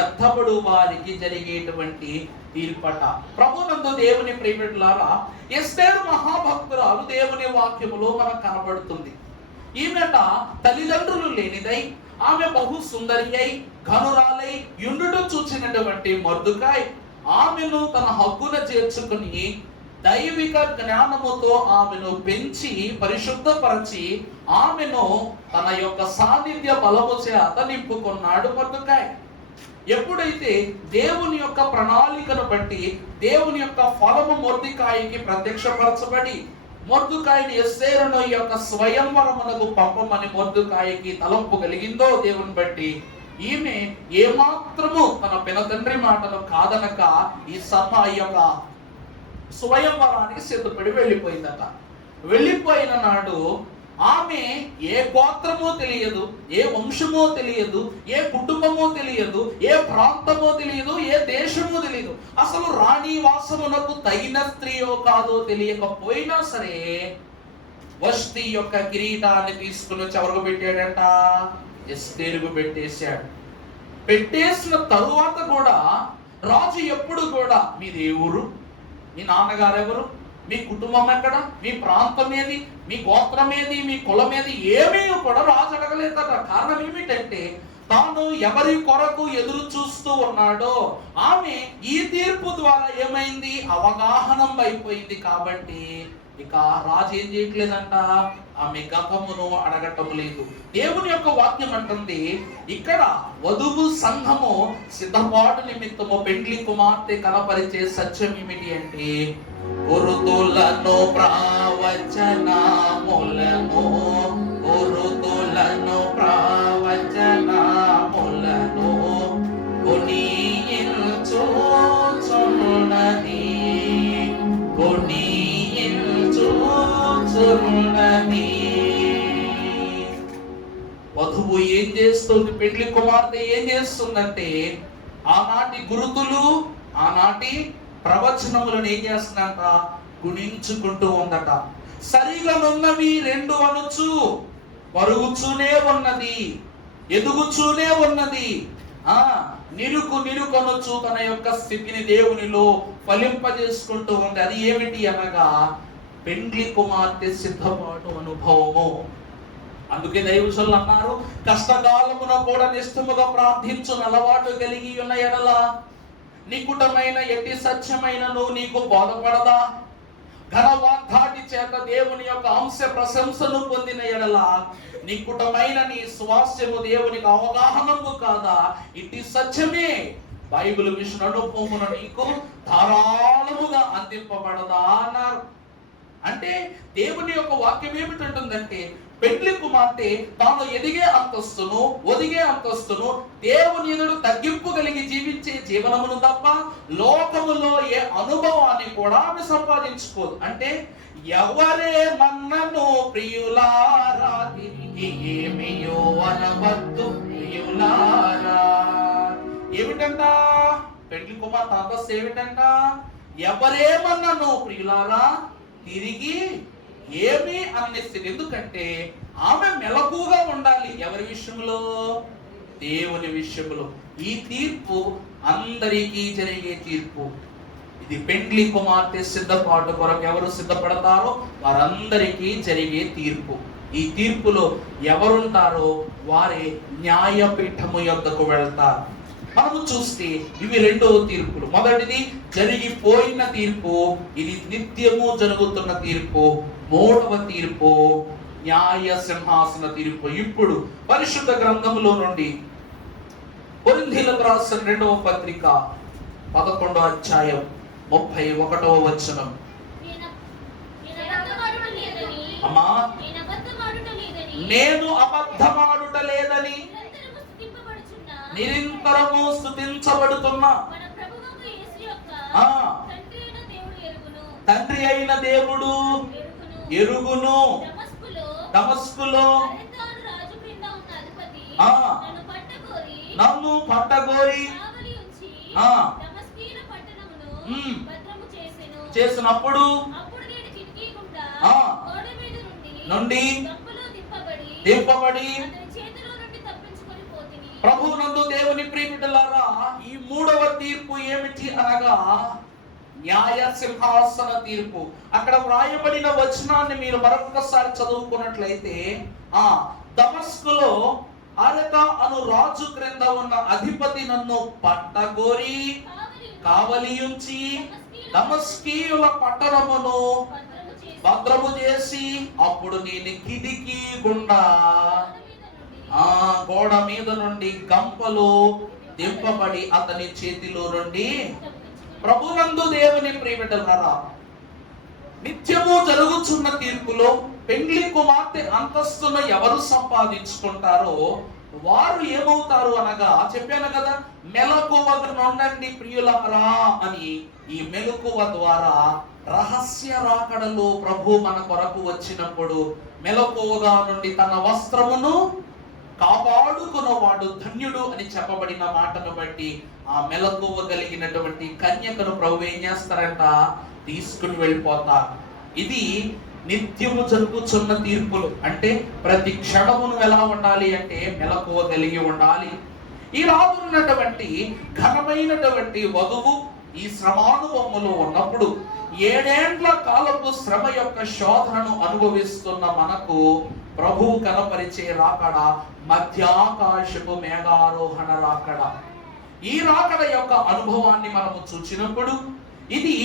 ఎత్తబడు వారికి జరిగేటువంటి తీర్పట. ప్రభునందు దేవుని ప్రియబిడ్డలారా, ఎస్తేరు మహాభక్తురాలు దేవుని వాక్యములో మనకు కనబడుతుంది. ఈమెట తల్లిదండ్రులు లేనిదై, ఆమె బహు సుందరి అయి ఘనురాలై యుండుట చూచినటువంటి మొర్దుకాయ్ ఆమెను తన హక్కున చేర్చుకుని దైవిక జ్ఞానముతో ఆమెను పెంచి పరిశుద్ధపరచి ఆమెను తన యొక్క సాన్నిధ్య బలము చేత నింపుకున్నాడు మొర్దుకాయ్. ఎప్పుడైతే దేవుని యొక్క ప్రణాళికను బట్టి దేవుని యొక్క ఫలము మొర్దుకాయికి ప్రత్యక్షపరచబడి మొర్దుకాయిని ఎస్తేరును యొక్క స్వయంవరమునకు పంపమని మొర్దుకాయికి తలంపు కలిగిందో దేవుని బట్టి, ఈమె ఏమాత్రము తన పినతండ్రి మాటను కాదనక ఈ యొక్క స్వయంవరానికి సిద్ధపడి వెళ్ళిపోయిందట. వెళ్ళిపోయిన నాడు ఆమె ఏ గోత్రమో తెలియదు, ఏ వంశమో తెలియదు, ఏ కుటుంబమో తెలియదు, ఏ ప్రాంతమో తెలియదు, ఏ దేశమో తెలియదు. అసలు రాణి వాసమునకు తగిన స్త్రీయో కాదో తెలియకపోయినా సరే వష్టి యొక్క కిరీటాన్ని తీసుకుని ఎవరికి పెట్టాడంట? ఎస్తేరుకు పెట్టేశాడు. పెట్టేసిన తరువాత కూడా రాజు ఎప్పుడు కూడా మీ దేవురు, మీ నాన్నగారు ఎవరు, మీ కుటుంబం ఎక్కడ, మీ ప్రాంతం ఏది, మీ గోత్రం ఏది, మీ కులం ఏది, ఏమీ కూడా రాజు అడగలేదట. కారణం ఏమిటంటే తాను ఎవరి కొరకు ఎదురు చూస్తూ ఉన్నాడో ఆమె ఈ తీర్పు ద్వారా ఏమైంది? అవగాహనం అయిపోయింది. కాబట్టి ఇక రాజు ఏం చేయట్లేదంట, ఆమె గతమును అడగటం లేదు. దేవుని యొక్క వాక్యం అంటుంది, ఇక్కడ వధువు సంఘము సిద్ధపాటు నిమిత్తము పెండ్లి కుమార్తె కనపరిచే సత్యం ఏమిటి అంటే గురుతులను ప్రవచనములను, గురుతులను ప్రవచనములను కొనియించుచున్నది, కొనియించుచున్నది. వధువు ఏం చేస్తుంది? పెండ్లి కుమార్తె ఏం చేస్తుందంటే ఆనాటి గురుతులు, ఆనాటి ప్రవచనములను ఏం చేస్తుందంట? గుణించుకుంటూ ఉందట. సరిగా నున్నవి రెండు అనుచు పరుగుచూనే ఉన్నది, ఎదుగుచూనే ఉన్నది. నిలుకొనొచ్చు తన యొక్క స్థితిని దేవునిలో ఫలింపజేసుకుంటూ ఉంది. అది ఏమిటి అనగా పెండ్లి కుమార్తె సిద్ధపాటు అనుభవము. అందుకే దైవజనులు అన్నారు, కష్టకాలమున కూడా నిష్ఠముగా ప్రార్థించు అలవాటు కలిగి ఉన్న ఎడల నికుటమైన ఎట్టి సత్యమైనను నీకు బోధపడదా? ఘన వాగ్దాటి చేత చేత దేవుని యొక్క అంశ ప్రశంసను పొందిన ఎడల నికుటమైన నీ స్వాస్థ్యము దేవునికి అవగాహనము కాదా? ఇటు సత్యమే బైబిల్ మిషన్ అనుభవమున నీకు ధారాళముగా అందింపబడదా అన్నారు. అంటే దేవుని యొక్క వాక్యం ఏమిటంటుందంటే, పెండ్లి కుమార్తె తాను ఎదిగే అంతస్తును ఒదిగే అంతస్తును దేవుని ఎదురు తగ్గింపు కలిగి జీవించే జీవనమును తప్ప లోకములో ఏ అనుభవాన్ని కూడా ఆమె సంపాదించుకోదు. అంటే ఎవరే మన్నను ప్రియులారా తిరిగి ఏమియో అనవద్దు ప్రియులారా. ఏమిటంట పెండ్లి కుమార్తె అంతస్తు ఏమిటంట? ఎవరేమన్నను ప్రియులారా తిరిగి ఏమి అనేస్తుంది. ఎందుకంటే ఆమె మెలకుగా ఉండాలి. ఎవరి విషయంలో? దేవుని విషయంలో. ఈ తీర్పు అందరికీ జరిగే తీర్పు. ఇది పెండ్లి కుమార్తె సిద్ధపాటు కొరకు ఎవరు సిద్ధపడతారో వారందరికీ జరిగే తీర్పు. ఈ తీర్పులో ఎవరుంటారో వారే న్యాయపీఠము యొద్దకు వెళ్తారు. మనము చూస్తే ఇవి రెండవ తీర్పులు. మొదటిది జరిగిపోయిన తీర్పు, ఇది నిత్యము జరుగుతున్న తీర్పు. మూడవ తీర్పు న్యాయ సింహాసన తీర్పు. ఇప్పుడు పరిశుద్ధ గ్రంథములో నుండి కొరింథీయులకు రాసిన 2వ పత్రిక 11వ అధ్యాయం 31వ వచనం. అమ్మా, నేను అబద్ధమాడుట లేదని నిరంతరము స్తుతించబడుతున్నా తండ్రి అయిన దేవుడు ఎరుగును. దమస్కులో నన్ను పట్టగోరి చేసినప్పుడు నుండి దింపబడి ప్రభువునందు దేవుని ప్రియమిటులారా, ఈ మూడవ తీర్పు ఏమిటి అనగా న్యాయ సింహాసన తీర్పు. అక్కడ వ్రాయబడిన వచనాన్ని మీరు మరొకసారి చదువుకున్నట్లయితే, దమస్కులో అరెత అను రాజు క్రింద ఉన్న అధిపతి నన్ను పట్టగోరి కావలియుంచి దమస్కీయుల పట్టణమును భద్రము చేసి అప్పుడు నేను కిటికీ గుండా గోడ మీద నుండి గంపలు దింపబడి అతని చేతిలో నుండి. ప్రభునందు దేవుని ప్రియమిటులారా, నిత్యము జరుగుతున్న తీర్పులో పెండ్లి కుమార్తె అంతస్తును ఎవరు సంపాదించుకుంటారో వారు ఏమవుతారు అనగా, చెప్పాను కదా, మెలకువగా నుండండి ప్రియులారా అని. ఈ మెలకువ ద్వారా రహస్య రాకడలో ప్రభు మన కొరకు వచ్చినప్పుడు మెలకువగా నుండి తన వస్త్రమును కాపాడుకున్నవాడు ధన్యుడు అని చెప్పబడిన మాటను బట్టి ఆ మెలకువ కలిగినటువంటి కన్యకను ప్రభు ఏం చేస్తారంట? తీసుకుని వెళ్ళిపోతారు. ఇది నిత్యము జరుగుతున్న తీర్పులు. అంటే ప్రతి క్షణమును ఎలా ఉండాలి అంటే మెలకువ కలిగి ఉండాలి. ఈ రానున్నటువంటి ఘనమైనటువంటి వధువు ఈ శ్రమానుభవములో ఉన్నప్పుడు 7 ఏండ్ల కాలపు శ్రమ యొక్క శోధనను అనుభవిస్తున్న మనకు ప్రభువు కనపరిచే రాకడ మధ్యాకాశపు మేఘారోహణ రాకడ. ఈ రాకడ యొక్క అనుభవాన్ని మనము చూచినప్పుడు ఇది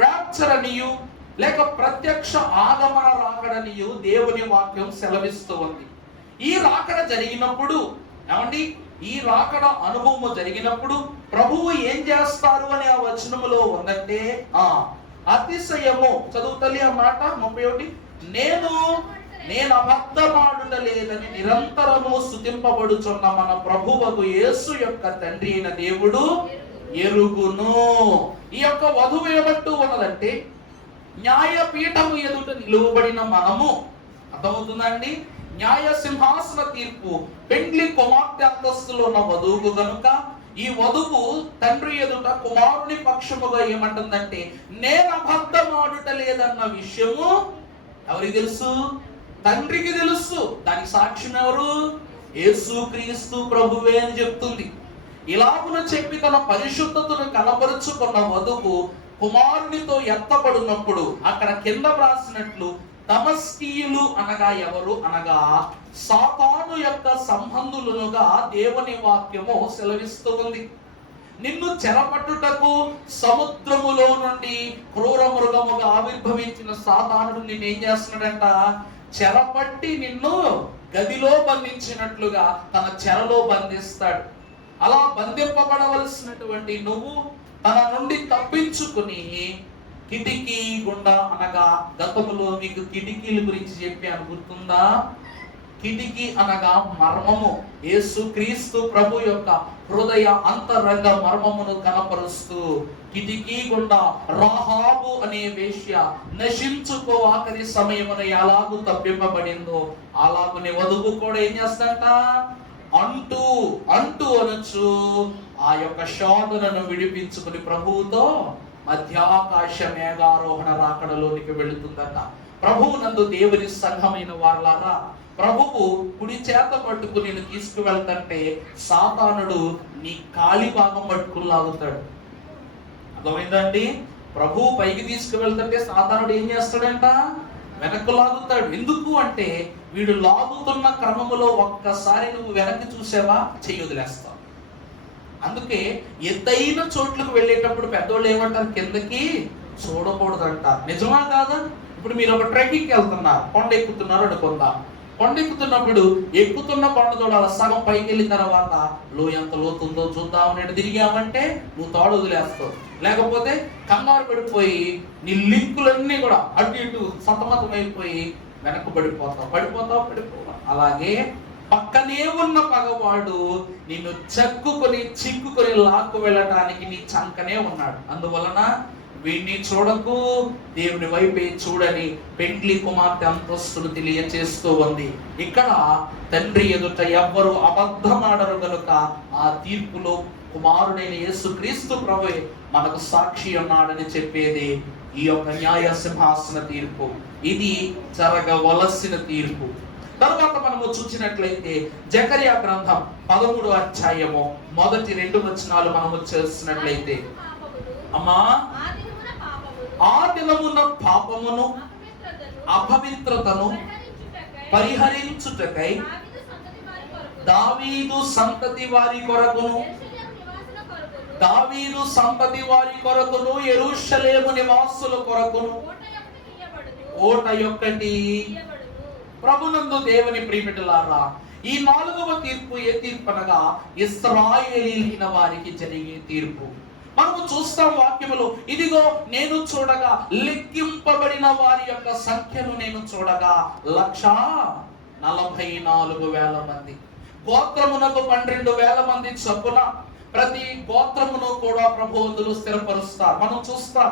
రాప్చర్ అనియు లేక ప్రత్యక్ష ఆగమన రాకడనియు దేవుని వాక్యం సెలవిస్తూ ఉంది. ఈ రాకడ జరిగినప్పుడు ఏమండి, ఈ రాకడ అనుభవము జరిగినప్పుడు ప్రభువు ఏం చేస్తారు అని ఆ వచనములో ఉందంటే, అతిశయము. చదువుతలే ఆ మాట 31. నేను అబద్ధమాడుట లేదని నిరంతరము స్తుతింపబడుచున్న మన ప్రభువకు యేసు యొక్క తండ్రి అయిన దేవుడు ఎరుగును. ఈ యొక్క వధువు ఏమంటూ ఉన్నదంటే, న్యాయపీఠము ఎదుట నిలువబడిన మనము, అర్థమవుతుందండి, న్యాయ సింహాసన తీర్పు పెండ్లి కుమార్తె అంతస్తులో ఉన్న వధువుకు గనుక ఈ వధువు తండ్రి ఎదుట కుమారుని పక్షముగా ఏమంటుందంటే, నేను అబద్ధమాడుట లేదన్న విషయము ఎవరికి తెలుసు? తండ్రికి తెలుసు. దానికి సాక్ష్యం ఎవరు? యేసుక్రీస్తు ప్రభువే అని చెప్తుంది. ఇలాగున చెప్పి తన పరిశుద్ధతను కనపరుచుకున్న వధువు కుమారునితో ఎత్తబడినప్పుడు అక్కడ కింద రాసినట్లు దమస్కీయులు అనగా ఎవరు అనగా సాతాను యొక్క సంబంధులుగా దేవుని వాక్యము సెలవిస్తూ ఉంది. నిన్ను చెరపట్టుటకు సముద్రములో నుండి క్రూర మృగముగా ఆవిర్భవించిన సాతానుడు నిన్ను ఏం చేస్తున్నాడంట? చెరపట్టి నిన్ను గదిలో బంధించినట్లుగా తన చెరలో బంధిస్తాడు. అలా బంధింపబడవలసినటువంటి నువ్వు తన నుండి తప్పించుకుని కిటికీ గుండా, అనగా గతములో మీకు కిటికీల గురించి చెప్పాను, గుర్తుందా? కిటికీ అనగా మర్మము. యేసు క్రీస్తు ప్రభు యొక్క హృదయ అంతరంగ మర్మమును కనపరుస్తూ కిటికీ గుండా రాహాబు అనే వేశ్య నశించుకో ఆఖరి సమయమున ఎలాగూ తప్పింపబడిందో అలాగునే వధువు కూడా ఏం చేస్తాంట? అంటూ అనొచ్చు ఆ యొక్క శోధనను విడిపించుకుని ప్రభువుతో మధ్యాకాశ మేఘారోహణ రాకడలోనికి వెళుతుందట. ప్రభువు నందు దేవుని సంఘమైన వారలారా, ప్రభువు కుడి చేత పట్టుకుని నేను తీసుకువెళ్తుంటే సాతానుడు నీ కాలి భాగం పట్టుకుని లాగుతాడు. అర్థమైందండి? ప్రభువు పైకి తీసుకువెళ్తుంటే సాతానుడు ఏం చేస్తాడంట? వెనక్కు లాగుతాడు. ఎందుకు అంటే వీడు లాగుతున్న క్రమములో ఒక్కసారి నువ్వు వెనక్కి చూసావా చెయ్యి వదిలేస్తావు. అందుకే ఎత్తైన చోట్లకు వెళ్ళేటప్పుడు పెద్దోళ్ళు ఏమంటారు? కిందకి చూడకూడదంట. నిజమా కాదా? ఇప్పుడు మీరు ఒక ట్రెక్కింగ్కి వెళ్తున్నారు, కొండ ఎక్కుతున్నారు అనుకుందాం. కొండ ఎక్కుతున్నప్పుడు ఎక్కుతున్న కొండతోడు అలా సగం పైకి వెళ్ళిన తర్వాత ఎంత లోతుందో చూద్దామని తిరిగామంటే నువ్వు తాడు వదిలేస్తావు. లేకపోతే కంగారు పడిపోయి నీ లింకులన్నీ కూడా అటు ఇటు సతమతం అయిపోయి వెనక్కు పడిపోతావు. అలాగే పక్కనే ఉన్న పగవాడు నిన్ను చిక్కుకొని లాక్కు వెళ్ళటానికి నీ చంకనే ఉన్నాడు. అందువలన వీడిని చూడకు, దేవుని వైపే చూడని పెండ్లి కుమార్తె అంతస్తులు తెలియచేస్తూ ఉంది. ఇక్కడ తండ్రి ఎదుట ఎవ్వరు అబద్ధమాడరు గనుక ఆ తీర్పులో కుమారుడైన యేసు క్రీస్తు ప్రభువే మనకు సాక్షి ఉన్నాడని చెప్పేది ఈ యొక్క న్యాయ సింహాసన తీర్పు. ఇది జరగవలసిన తీర్పు. తర్వాత మనము చూసినట్లయితే జకర్యా గ్రంథం 13వ అధ్యాయము మొదటి 2 వచనాలు మనము చేస్తున్నట్లయితే, అమ్మా ఆ దినమున పాపమును అపవిత్రతను పరిహరించుటకై దావీదు సంతతి వారి కొరకును యెరూషలేము నివాసుల కొరకును ఓట యొక్కటి. ప్రభునందు దేవుని ప్రియబిడ్డలారా, ఈ 4వ తీర్పు ఏ తీర్పు అనగా ఇశ్రాయేలీయులైన వారికి జరిగే తీర్పు. మనము చూస్తాం వాక్యములు, ఇదిగో నేను చూడగా లెక్కింపబడిన వారి యొక్క సంఖ్యను నేను చూడగా 1,44,000 మంది. గోత్రమునకు 12,000 మంది చొప్పున ప్రతి గోత్రమును కూడా ప్రభువులు స్థిరపరుస్తారు. మనం చూస్తాం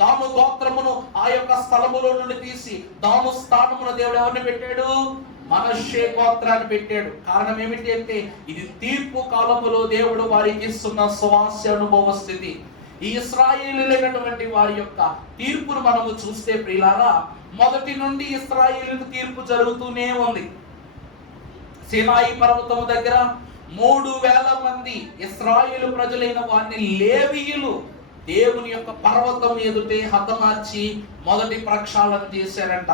దాను గోత్రమును ఆ యొక్క స్థలములో నుండి తీసి దాను స్థానమున దేవుడు ఎవరిని పెట్టాడు? మనష్షే గోత్రాన్ని పెట్టాడు. కారణం ఏమిటి అంటే ఇది తీర్పు కాలములో దేవుడు వారికి ఇస్తున్న స్వాస్య అనుభవ స్థితి. ఈ ఇశ్రాయేలీయులైనటువంటి వారి యొక్క తీర్పును మనము చూస్తే ప్రియులారా, మొదటి నుండి ఇశ్రాయేలీయులకు తీర్పు జరుగుతూనే ఉంది. సీనాయి పర్వతము దగ్గర 3,000 మంది ఇశ్రాయేలు ప్రజలైన వారిని లేవీయులు దేవుని యొక్క పర్వతం ఎదుటే హతమార్చి మొదటి ప్రక్షాళన చేశారంట.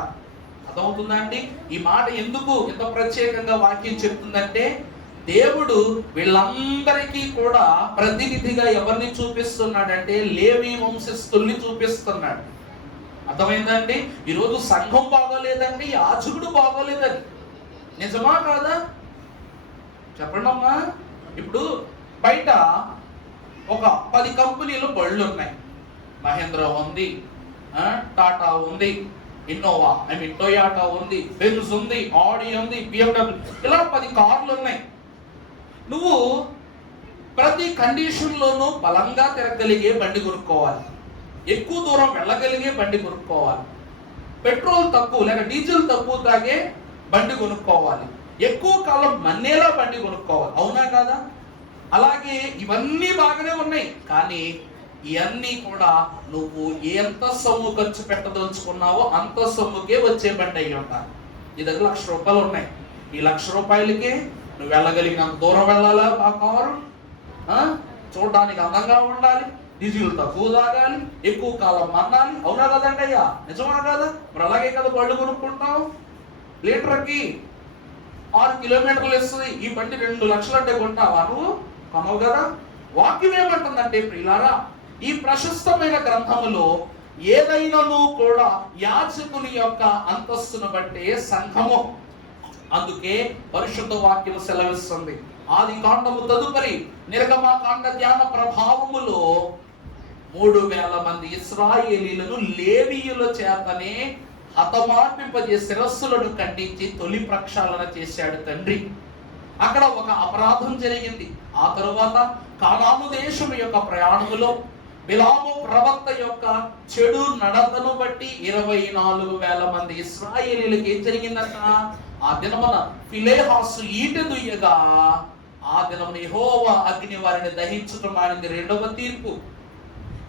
అర్థమవుతుందా అండి? ఈ మాట ఎందుకు ఇంత ప్రత్యేకంగా వాక్యం చెప్తుందంటే, దేవుడు వీళ్ళందరికీ కూడా ప్రతినిధిగా ఎవరిని చూపిస్తున్నాడంటే లేవీ వంశస్థుల్ని చూపిస్తున్నాడు. అర్థమైందండి? ఈరోజు సంఘం బాగోలేదండి, యాజకుడు బాగోలేదని. నిజమా కాదా? చెప్పండి అమ్మా. ఇప్పుడు బయట ఒక 10 కంపెనీలు బళ్ళు ఉన్నాయి. మహేంద్ర ఉంది, టాటా ఉంది, ఇన్నోవా టొయోటా ఉంది, బెంజ్ ఉంది, ఆడి ఉంది, BMW, ఇలా 10 కార్లు ఉన్నాయి. నువ్వు ప్రతి కండిషన్లోనూ బలంగా తిరగలిగే బండి కొనుక్కోవాలి, ఎక్కువ దూరం వెళ్ళగలిగే బండి కొనుక్కోవాలి, పెట్రోల్ తక్కువ లేక డీజిల్ తక్కువ తాగే బండి కొనుక్కోవాలి, ఎక్కువ కాలం మన్నేలా బండి కొనుక్కోవాలి. అవునా కాదా? అలాగే ఇవన్నీ బాగానే ఉన్నాయి, కానీ ఇవన్నీ కూడా నువ్వు ఎంత సొమ్ము ఖర్చు పెట్టదలుచుకున్నావో అంత సొమ్ముకే వచ్చే బండి అయ్యి ఉంటారు. నీ దగ్గర 1,00,000 రూపాయలు ఉన్నాయి. ఈ 1,00,000 రూపాయలకే నువ్వు వెళ్ళగలిగినంత దూరం వెళ్ళాలా? ఆ కారు చూడడానికి అందంగా ఉండాలి, డీజిల్ తక్కువ తాగాలి, ఎక్కువ కాలం మన్నాలి. అవునా కదండి అయ్యా? నిజమా కదా? మరి అలాగే కదా బళ్ళు కొనుక్కుంటావు. లీటర్కి 6 కిలోమీటర్లు ఇస్తుంది ఈ బండి, 2 లక్షలు అంటే కొంటావా? నువ్వు కొనవు కదా. వాక్యం ఏమంటుందంటే ప్రియులారా, ఈ ప్రశస్తమైన గ్రంథములో ఏదైనాను కూడా యాజకుని యొక్క అంతస్తును బట్టే సంఘము. అందుకే పరిశుద్ధ వాక్యం సెలవిస్తుంది. ఆది కాండము తదుపరి నిర్గమకాండ ధ్యాన ప్రభావములో 3000 మంది ఇశ్రాయేలీలను లేవీయుల చేతనే హతమార్పింపజేసి శిరస్సులను ఖండించి తొలి ప్రక్షాళన చేశాడు తండ్రి. అక్కడ ఒక అపరాధం జరిగింది. ఆ తరువాత కానాను దేశం యొక్క ప్రయాణములో బిలాము ప్రవక్త యొక్క చెడు నడతను బట్టి 24,000 మంది ఇశ్రాయేలీలకు ఏం జరిగిందట? ఆ దినమున ఫిలెహాసు ఈట దుయ్యగా ఆ దినమున యెహోవా అగ్ని వారిని దహించటం మానింది. 2వ తీర్పు.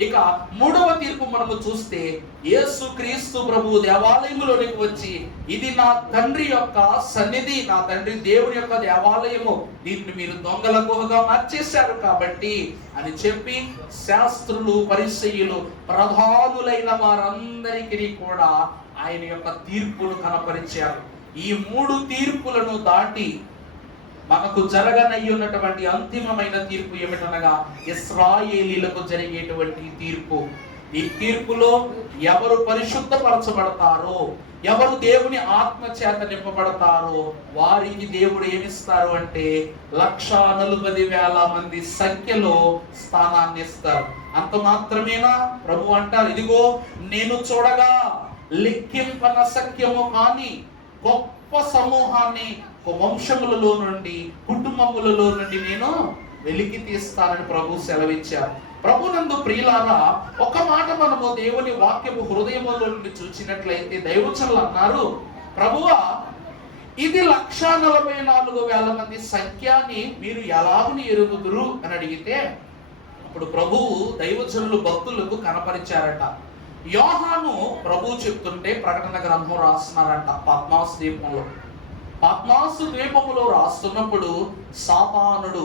ఇక 3వ తీర్పు మనము చూస్తే యేసు క్రీస్తు ప్రభు దేవాలయములోనికి వచ్చి, ఇది నా తండ్రి యొక్క సన్నిధి, నా తండ్రి దేవుని యొక్క దేవాలయము, దీన్ని మీరు దొంగల గుహగా మార్చేశారు కాబట్టి అని చెప్పి శాస్త్రులు, పరిసయ్యులు, ప్రధానులైన వారందరికీ కూడా ఆయన యొక్క తీర్పును కనపరిచారు. ఈ 3 తీర్పులను దాటి మనకు జరగనయ్యున్నటువంటి అంతిమమైన తీర్పు ఏమిటనగా ఇశ్రాయేలీలకు జరిగేటువంటి తీర్పు. ఈ తీర్పులో ఎవరు పరిశుద్ధపరచబడతారో, ఎవరు దేవుని ఆత్మ చేత నింపబడతారో వారికి దేవుడు ఏమిస్తారు అంటే 1,40,000 మంది సంఖ్యలో స్థానాన్ని ఇస్తారు. అంత మాత్రమేనా? ప్రభు అంటారు, ఇదిగో నేను చూడగా లెక్కింపన సఖ్యము కాని గొప్ప సమూహాన్ని వంశములలో నుండి, కుటుంబములలో నుండి నేను వెలికి తీస్తానని ప్రభు సెలవిచ్చారు. ప్రభునందు ప్రియులారా, ఒక మాట మనము దేవుని వాక్యము హృదయములో నుండి చూచినట్లయితే దైవజనులు అన్నారు, ప్రభువా ఇది 1,44,000 మంది సంఖ్యాని మీరు ఎలాగుని ఎరుగుదురు అని అడిగితే అప్పుడు ప్రభువు దైవజనులు భక్తులకు కనపరిచారట. యోహాను ప్రభు చెప్తుంటే ప్రకటన గ్రంథం రాస్తున్నారంట. పద్మాసు ద్వీపములో రాస్తున్నప్పుడు సాతానుడు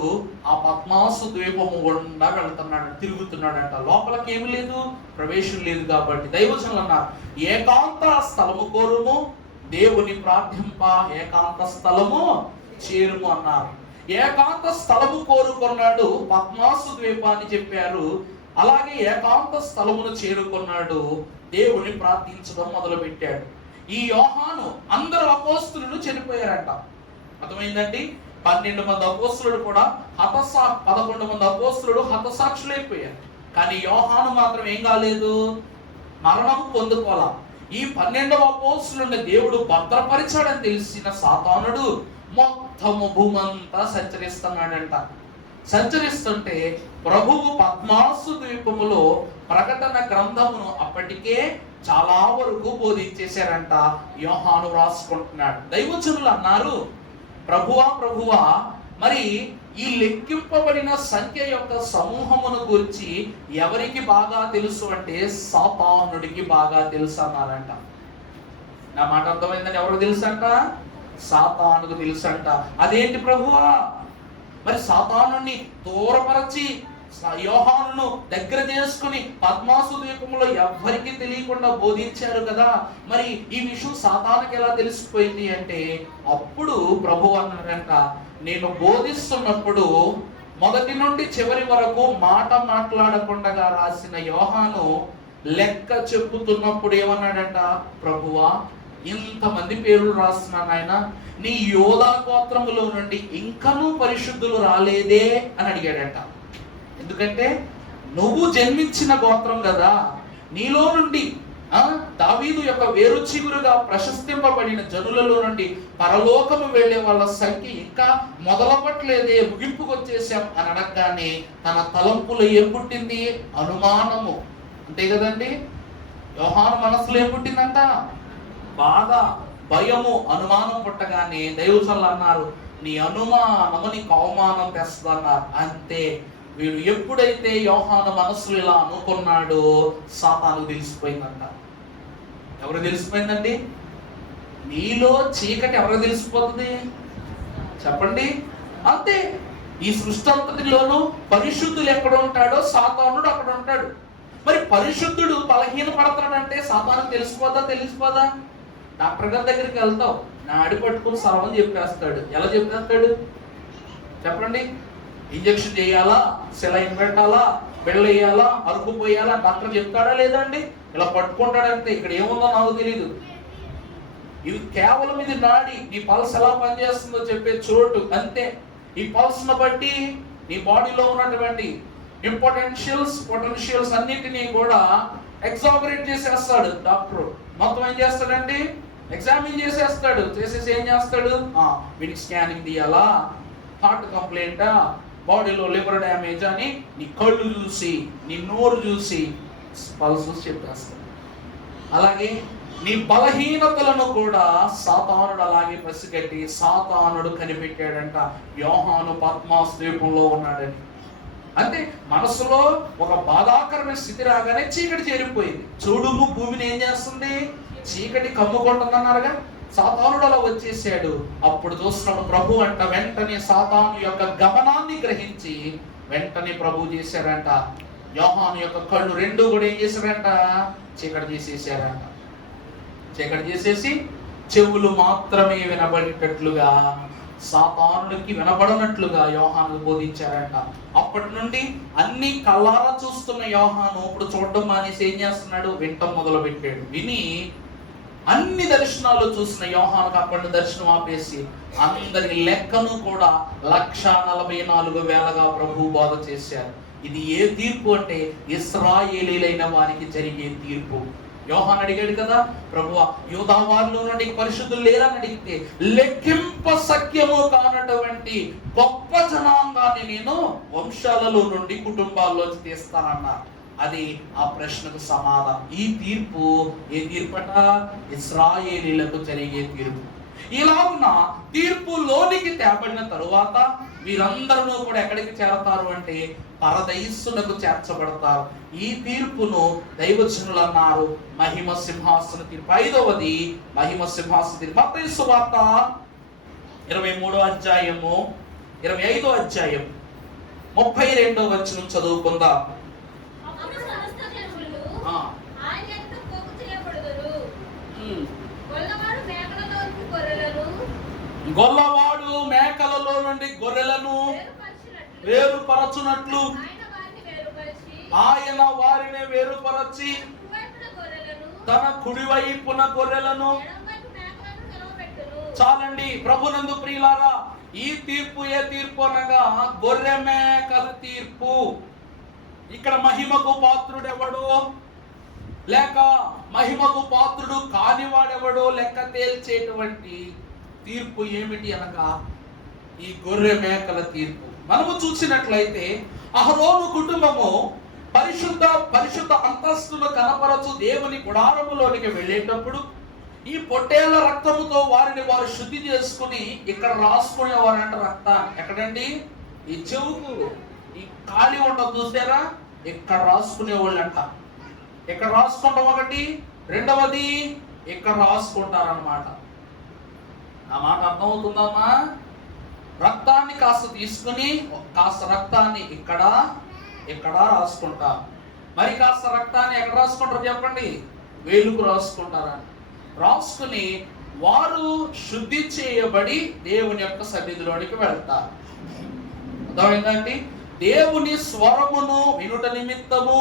ఆ పద్మాసు ద్వీపము గుండా వెళ్తున్నాడు, తిరుగుతున్నాడంట. లోపలికి ఏమి లేదు, ప్రవేశం లేదు. కాబట్టి దైవజనులు అన్నారు, ఏకాంత స్థలము కోరుము, దేవుని ప్రార్థింప ఏకాంత స్థలము చేరుము అన్నారు. ఏకాంత స్థలము కోరుకున్నాడు, పద్మాసు ద్వీపాన్ని చెప్పారు. అలాగే ఏకాంత స్థలమును చేరుకున్నాడు, దేవుని ప్రార్థించడం మొదలు పెట్టాడు. ఈ యోహాను అందరు అపోస్తులు చనిపోయారంట. అర్థమైందండి? 12 మంది అపోస్తులు కూడా 11 మంది అపోస్తులు హతసాక్షులైపోయారు. కానీ యోహాను మాత్రం ఏం కాలేదు, మరణం పొందుకోలా. ఈ 12వ అపోస్తులను దేవుడు భద్రపరిచాడని తెలిసిన సాతానుడు మొత్తము భూమంతా సంచరిస్తున్నాడంట. సంచరిస్తుంటే ప్రభువు పద్మాసు ద్వీపములో ప్రకటన గ్రంథమును అప్పటికే చాలా వరకు బోధించేశారంట. యోహాను రాసుకుంటున్నాడు. దైవజనులు అన్నారు, ప్రభువా మరి ఈ లెక్కింపబడిన సంఖ్య యొక్క సమూహమును గురించి ఎవరికి బాగా తెలుసు అంటే సాతానుడికి బాగా తెలుసు అన్నారంట. నా మాట అర్థమైందని ఎవరికి తెలుసు అంట? సాతానుకు తెలుసు అంట. అదేంటి ప్రభువా? మరి సాతానుని దూరపరచి యోహానును దగ్గర చేసుకుని పద్మాసు ద్వీపంలో ఎవ్వరికి తెలియకుండా బోధించారు కదా, మరి ఈ విషయం సాతానుకి ఎలా తెలిసిపోయింది అంటే అప్పుడు ప్రభు అన్నారంట, నేను బోధిస్తున్నప్పుడు మొదటి నుండి చివరి వరకు మాట మాట్లాడకుండా రాసిన యోహాను లెక్క చెప్పుతున్నప్పుడు ఏమన్నాడంట, ప్రభువా ఇంతమంది పేర్లు రాస్తున్నాను ఆయన, నీ యోధా గోత్రములో నుండి ఇంకనూ పరిశుద్ధులు రాలేదే అని అడిగాడంట. ఎందుకంటే నువ్వు జన్మించిన గోత్రం కదా, నీలో నుండి దావీదు యొక్క వేరు చిగురుగా ప్రశస్తింపబడిన జనులలో నుండి పరలోకము వెళ్లే వాళ్ళ సంఖ్య ఇంకా మొదలపట్లేదే, ముగింపుకు వచ్చేసాం అని అడగగానే తన తలంపులో ఏం పుట్టింది? అనుమానము. అంతే కదండి? యోహాను మనసులో ఏం పుట్టిందంట? బాధ, భయము, అనుమానం పుట్టగానే దైవజనులు అన్నారు, నీ అనుమానము నీకు అవమానం తెస్తుందన్నారు. అంతే. వీడు ఎప్పుడైతే యోహాను మనసులో ఇలా అనుకున్నాడో సాతాను తెలిసిపోయిందంట. ఎవరు తెలిసిపోయిందండి? నీలో చీకటి ఎవరికి తెలిసిపోతుంది చెప్పండి? అంతే. ఈ సృష్టి అంతటిలోనూ పరిశుద్ధులు ఎక్కడ ఉంటాడో సాతానుడు అక్కడ ఉంటాడు. మరి పరిశుద్ధుడు బలహీన పడతాడంటే సాతాను తెలిసిపోదా? డాక్టర్ గారి దగ్గరికి వెళ్తావు, నాడి పట్టుకుని సర్వం చెప్పేస్తాడు. ఎలా చెప్పేస్తాడు చెప్పండి? ఇంజెక్షన్ చేయాలా, సెలైన్ పెట్టాలా, వేయాలా, అరుపు పోయాలా, డాక్టర్ చెప్తాడా లేదండి? ఇలా పట్టుకుంటాడంటే ఇక్కడ ఏముందో నాకు తెలియదు. ఇవి కేవలం ఇది నాడి, నీ పల్స్ ఎలా పనిచేస్తుందో చెప్పే చోటు అంతే. ఈ పల్స్ ను బట్టి నీ బాడీలో ఉన్నటువంటి పొటెన్షియల్స్ అన్నిటినీ కూడా ఎగ్జామినేట్ చేసేస్తాడు డాక్టర్. మొత్తం ఏం చేస్తాడండి? ఎగ్జామిన్ చేసేస్తాడు. చేసేసి ఏం చేస్తాడు? వీడికి స్కానింగ్ తీయాలా, హార్ట్ కంప్లైంటా, బాడీలో లివర్ డ్యామేజ్ అని నీ కళ్ళు చూసి, నీ నోరు చూసి పల్స్ చెప్పేస్తాడు. అలాగే నీ బలహీనతలను కూడా సాతానుడు అలాగే పసిగట్టి సాతానుడు కనిపెట్టాడంట యోహాను పద్మాస్ ద్వీపంలో ఉన్నాడని. అంటే మనసులో ఒక బాధాకరమైన స్థితి రాగానే చీకటి చేరిపోయింది. చూడుము భూమిని ఏం చేస్తుంది? చీకటి కమ్ముకుంటుందన్నారుగా. సాతానుడు అలా వచ్చేసాడు. అప్పుడు చూస్తున్నాడు ప్రభు అంట, వెంటనే సాతాను యొక్క గమనాన్ని గ్రహించి వెంటనే ప్రభు చేశారంట, యోహాను యొక్క కళ్ళు రెండు కూడా ఏం చేశారంట? చీకటి చేసేసారంట. చీకటి చేసేసి చెవులు మాత్రమే వినబడేటట్లుగా, సాతానుడికి వినబడనట్లుగా యోహాను బోధించారంట. అప్పటి నుండి అన్ని కళ్ళారా చూస్తున్న యోహాను ఇప్పుడు చూడడం మానేసి ఏం చేస్తున్నాడు? వింటం మొదలు పెట్టాడు. విని అన్ని దర్శనాలు చూసిన యోహానుకు అప్పటి దర్శనం ఆపేసి అందరి లెక్కను కూడా 144,000గా ప్రభు బోధ చేశారు. ఇది ఏ తీర్పు అంటే ఇశ్రాయేలీలైన వారికి జరిగే తీర్పు. యోహాను అడిగాడు కదా, ప్రభువా యూదా వారిలో నుండి పరిశుద్ధులు లేరని అడిగితే, లెక్కింప సఖ్యము కానటువంటి గొప్ప జనాంగాన్ని నేను వంశాలలో నుండి కుటుంబాల్లోంచి తీస్తానన్నారు. అది ఆ ప్రశ్నకు సమాధానం. ఈ తీర్పు ఏ తీర్పట? ఇశ్రాయేలీలకు జరిగే తీర్పు. ఇలాగున తీర్పు లోనికి తేబడిన తరువాత వీరందరూ కూడా ఎక్కడికి చేరతారు అంటే పరదైస్సునకు చేర్చబడతారు. ఈ తీర్పును దైవజనులు అన్నారు మహిమ సింహాసన తీర్పు. 5వది మహిమ సింహాసన తీర్పు. మత్తయి సువార్త 23వ అధ్యాయము 25వ అధ్యాయం 32వ వచనం చదువుకుందాం. గొల్లవాడు మేకలలో నుండి గొర్రెలను వేరుపరచునట్లు ఆయన వారిని వేరుపరచి తన కుడివైపున గొర్రెలను. చాలండి ప్రభునందు ప్రియులారా, ఈ తీర్పు ఏ తీర్పు అనగా గొర్రె మేకల తీర్పు. ఇక్కడ మహిమకు పాత్రుడెవడో లేక మహిమకు పాత్రుడు కానివాడెవడో లెక్క తేల్చేటువంటి తీర్పు ఏమిటి అనగా ఈ గొర్రె మేకల తీర్పు. మనము చూసినట్లయితే అహరోను కుటుంబము పరిశుద్ధ అంతస్తులు కనపరచు దేవుని గుడారములోనికి వెళ్ళేటప్పుడు ఈ పొట్టేళ్ల రక్తముతో వారిని వారు శుద్ధి చేసుకుని ఇక్కడ రాసుకునేవారంట రక్తాన్ని. ఎక్కడండి? ఈ చెవుకు ఈ ఖాళీ ఉండదు చూసారా, ఇక్కడ రాసుకునేవాళ్ళంట. ఇక్కడ రాసుకుంటాం ఒకటి, రెండవది ఇక్కడ రాసుకుంటారన్నమాట. ఆ మాట అర్థమవుతుందమ్మా? రక్తాన్ని కాస్త తీసుకుని కాస్త రక్తాన్ని ఇక్కడ రాసుకుంటారు. మరి కాస్త రక్తాన్ని ఎక్కడ రాసుకుంటారు చెప్పండి? వేలుకు రాసుకుంటారని. రాసుకుని వారు శుద్ధి చేయబడి దేవుని యొక్క సన్నిధిలోనికి వెళ్తారు. అర్థమైందండి? దేవుని స్వరమును వినుట నిమిత్తము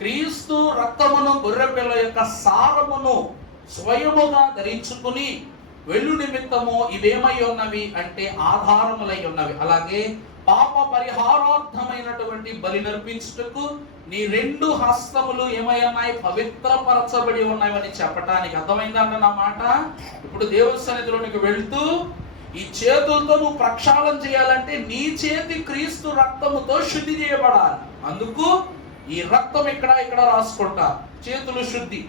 క్రీస్తు రక్తమును గొర్రెపిల్ల యొక్క సారమును స్వయముగా ధరించుకుని వెళ్ళు నిమిత్తము ఇవేమై ఉన్నవి అంటే ఆధారములై ఉన్నవి. అలాగే పాప పరిహారార్థమైనటువంటి బలి నర్పించుటకు నీ 2 హస్తములు ఏమై ఉన్నాయి? పవిత్రపరచబడి ఉన్నాయని చెప్పటానికి. అర్థమైందంట నా మాట? ఇప్పుడు దేవుని సన్నిధిలోనికి వెళ్తూ ఈ చేతులతో నువ్వు ప్రక్షాళన చేయాలంటే నీ చేతి క్రీస్తు రక్తముతో శుద్ధి చేయబడాలి. అందుకు ఈ రక్తం ఇక్కడ రాసుకుంటా, చేతులు శుద్ధి.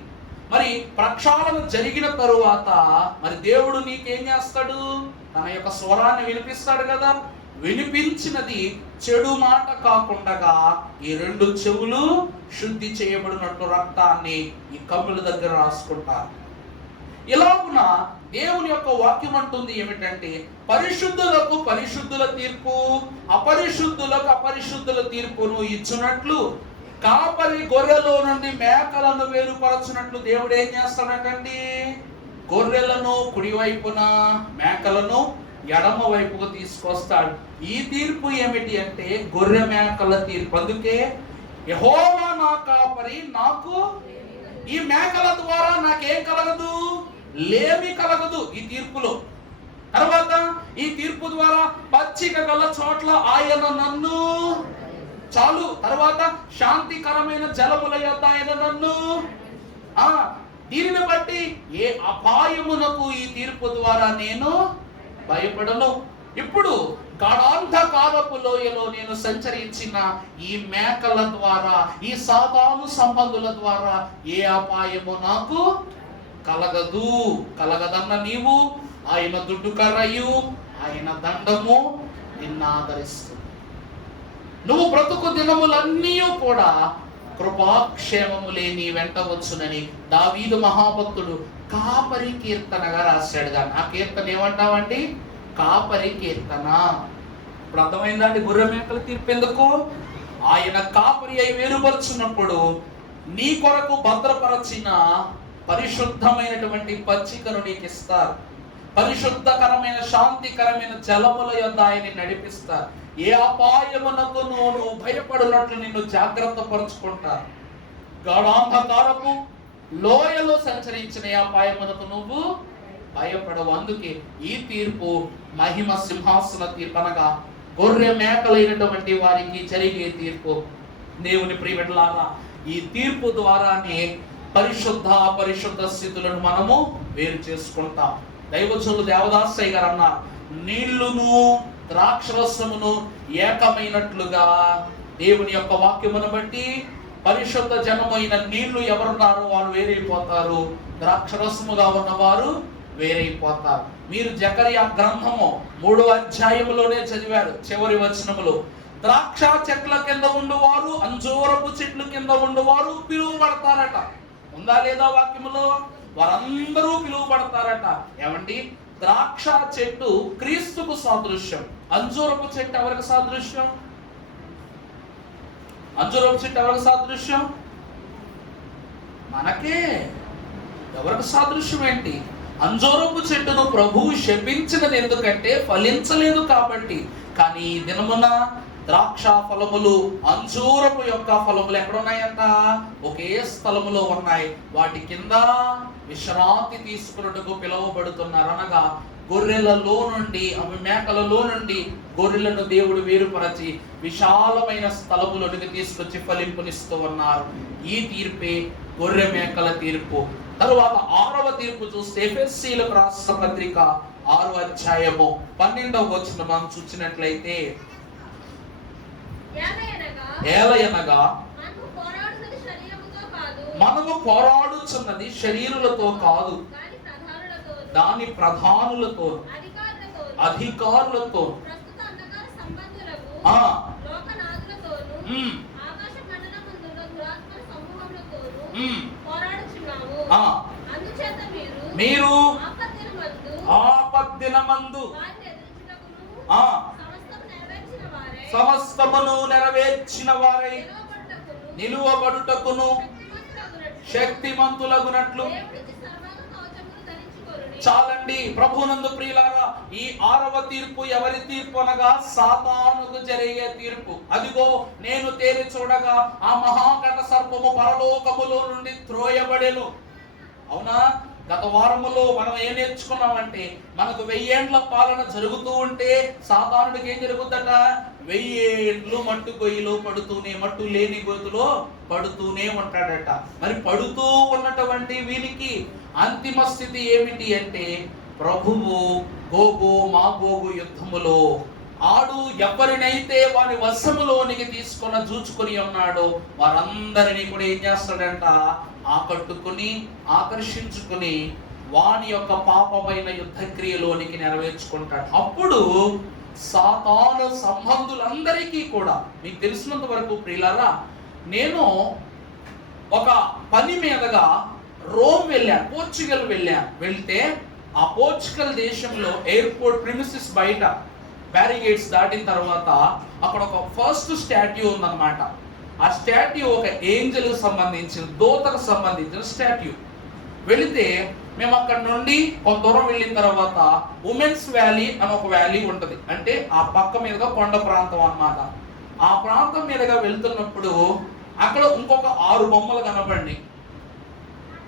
మరి ప్రక్షాళన జరిగిన తరువాత మరి దేవుడు నీకేం చేస్తాడు? తన యొక్క స్వరాన్ని వినిపిస్తాడు కదా. వినిపించినది చెడు మాట కాకుండా ఈ 2 చెవులు శుద్ధి చేయబడినట్టు రక్తాన్ని ఈ కమ్ముల దగ్గర రాసుకుంటారు. ఇలాగున దేవుని యొక్క వాక్యం అంటుంది ఏమిటంటే పరిశుద్ధులకు పరిశుద్ధుల తీర్పు, అపరిశుద్ధులకు అపరిశుద్ధుల తీర్పును ఇచ్చినట్లు కాపరి గొర్రెలో నుండి మేకలను వేరుపరచినట్లు దేవుడు ఏం చేస్తాడటండి? గొర్రెలను కుడివైపున మేకలను ఎడమ వైపుకు తీసుకొస్తాడు. ఈ తీర్పు ఏమిటి అంటే గొర్రె మేకల తీర్పు. అందుకే యెహోవా నా కాపరి, నాకు ఈ మేకల ద్వారా నాకేం కలగదు, లేమి కలగదు ఈ తీర్పులో. తర్వాత ఈ తీర్పు ద్వారా పచ్చిక గల చోట్ల ఆయన నన్ను, చాలు, తర్వాత శాంతికరమైన జలముల యొద్ద ఆయన నన్ను. దీనిని బట్టి ఏ అపాయమునకు ఈ తీర్పు ద్వారా నేను భయపడను. ఇప్పుడు గాఢాంధకారపు లోయలో నేను సంచరించిన ఈ మేకల ద్వారా, ఈ సాతాను సంబంధుల ద్వారా ఏ అపాయము నాకు కలగదు. కలగదన్న నీవు ఆయన దుడ్డు కర్రయు ఆయన దండము నిన్ను ఆదరిస్తుంది. నువ్వు బ్రతుకు దినములన్నీ కూడా కృపాక్షేమములే నీ వెంట వచ్చునని దావీదు మహాభక్తుడు కాపరి కీర్తనగా రాశాడుగా. ఆ కీర్తన ఏమంటావండి? కాపరి కీర్తన. ఇప్పుడు అర్థమైందండి గొర్రె మేకల తీర్పు ఎందుకు? ఆయన కాపరి అయి వేరుపరుచున్నప్పుడు నీ కొరకు భద్రపరచిన పరిశుద్ధమైనటువంటి పచ్చికను నీకు ఇస్తారు. పరిశుద్ధకరమైన శాంతికరమైన జలముల యొద్ద ఆయన్ని నడిపిస్తారు. ఏ అపాయమునకు నువ్వు భయపడినట్లు నిన్ను జాగ్రత్త పరుచుకుంటారు. గాఢాంధకారపు లోయలో సంచరించిన ఏ అపాయమునకు నువ్వు భయపడవు. అందుకే ఈ తీర్పు మహిమ సింహాసన తీర్పు, అనగా గొర్రె మేకలైనటువంటి వారికి జరిగే తీర్పు. దేవుని ప్రియబిడ్డలారా, ఈ తీర్పు ద్వారానే పరిశుద్ధ అపరిశుద్ధ స్థితులను మనము వేరు చేసుకుంటాం. దైవజనులు దేవదాసయ్య గారు అన్నారు, నీళ్లును ద్రాక్షరసమును ఏకమైనట్లుగా దేవుని యొక్క వాక్యమును బట్టి పరిశుద్ధ జనమైన నీళ్లు ఎవరున్నారో వారు వేరైపోతారు, ద్రాక్షరసముగా ఉన్నవారు వేరైపోతారు. మీరు జకరియా గ్రంథము 3వ అధ్యాయములోనే చదివారు. చివరి వచనములో ద్రాక్ష చెట్ల కింద ఉండువారు, అంజూరపు చెట్ల కింద ఉండువారు పిలువబడతారట. ఉందా లేదా వాక్యములో? వారందరూ పిలువబడతారట. ఏమండి? ద్రాక్ష చెట్టు క్రీస్తుకు సాదృశ్యం. అంజూరపు చెట్టు ఎవరికి సాదృశ్యం? అంజూరపు చెట్టు ఎవరికి సాదృశ్యం? మనకే. ఎవరికి సాదృశ్యం ఏంటి? అంజూరపు చెట్టును ప్రభువు శపించినది ఎందుకంటే ఫలించలేదు కాబట్టి. కానీ ఈ దినమున ద్రాక్ష ఫలములు, అంజూరపు యొక్క ఫలములు ఎక్కడున్నాయంట? ఒకే స్థలములో ఉన్నాయి. వాటి కింద విశ్రాంతి తీసుకున్నట్టుకు పిలువబడుతున్నారు. అనగా గొర్రెలలో నుండి, మేకలలో నుండి గొర్రెలను దేవుడు వేరుపరచి విశాలమైన స్థలములోనికి తీసుకొచ్చి ఫలింపునిస్తూ ఉన్నారు. ఈ తీర్పే గొర్రె మేకల తీర్పు. తరువాత 6వ తీర్పు చూస్తే ఎఫెసీయులకు రాసిన పత్రిక 6వ అధ్యాయము 12వ వచనం మనం చూసినట్లయితే, ఏలయనగా మనము పోరాడుచున్నది శరీరులతో కాదు, దాని ప్రధానులతో, అధికారులతో, మీరు ఆపద్దినమందు సమస్తమును నెరవేర్చిన వారై నిలువబడుటకును శక్తిమంతులగునట్లు. చాలండి ప్రభునందు ప్రియులారా, ఈ 6వ తీర్పు ఎవరి తీర్పు అనగా సాతానుకు జరిగే తీర్పు. అదిగో నేను తేరి చూడగా ఆ మహాఘట సర్పము పరలోకములో నుండి త్రోయబడెను. అవునా? గత వారములో మనం ఏం నేర్చుకున్నామంటే, మనకు 1000 ఏండ్ల పాలన జరుగుతూ ఉంటే సాతానుడికి ఏం జరుగుతుందట? 1000 ఏండ్లు మట్టు గొయ్యిలో పడుతూనే, మట్టు లేని గొయ్యిలో పడుతూనే ఉంటాడట. మరి పడుతూ ఉన్నటువంటి వీరికి అంతిమ స్థితి ఏమిటి అంటే, ప్రభువు గోగు మాగోగు యుద్ధములో ఆడు ఎవరినైతే వారి వశములోనికి తీసుకొని జూచుకొని ఉన్నాడో వారందరినీ కూడా ఏం చేస్తాడంట? ఆకట్టుకుని, ఆకర్షించుకుని వాని యొక్క పాపమైన యుద్ధ క్రియలోనికి నెరవేర్చుకుంటాడు. అప్పుడు సాతాను సంబంధులందరికీ కూడా, మీకు తెలిసినంత వరకు ప్రియులారా, నేను ఒక పని మీదగా రోమ్ వెళ్ళాను, పోర్చుగల్ వెళ్ళాను. వెళ్తే ఆ పోర్చుగల్ దేశంలో ఎయిర్పోర్ట్ ప్రిమిసెస్ బయట బ్యారిగేట్స్ దాటిన తర్వాత అక్కడ ఒక ఫస్ట్ స్టాట్యూ ఉందన్నమాట. ఆ స్టాట్యూ ఒక ఏంజల్ సంబంధించిన, దూతకు సంబంధించిన స్టాట్యూ. వెళితే మేము అక్కడ నుండి కొంత దూరం వెళ్ళిన తర్వాత ఉమెన్స్ వ్యాలీ అని ఒక వ్యాలీ ఉంటుంది. అంటే ఆ పక్క మీదుగా కొండ ప్రాంతం అన్నమాట. ఆ ప్రాంతం మీదుగా వెళ్తున్నప్పుడు అక్కడ ఇంకొక 6 బొమ్మలు కనపడి,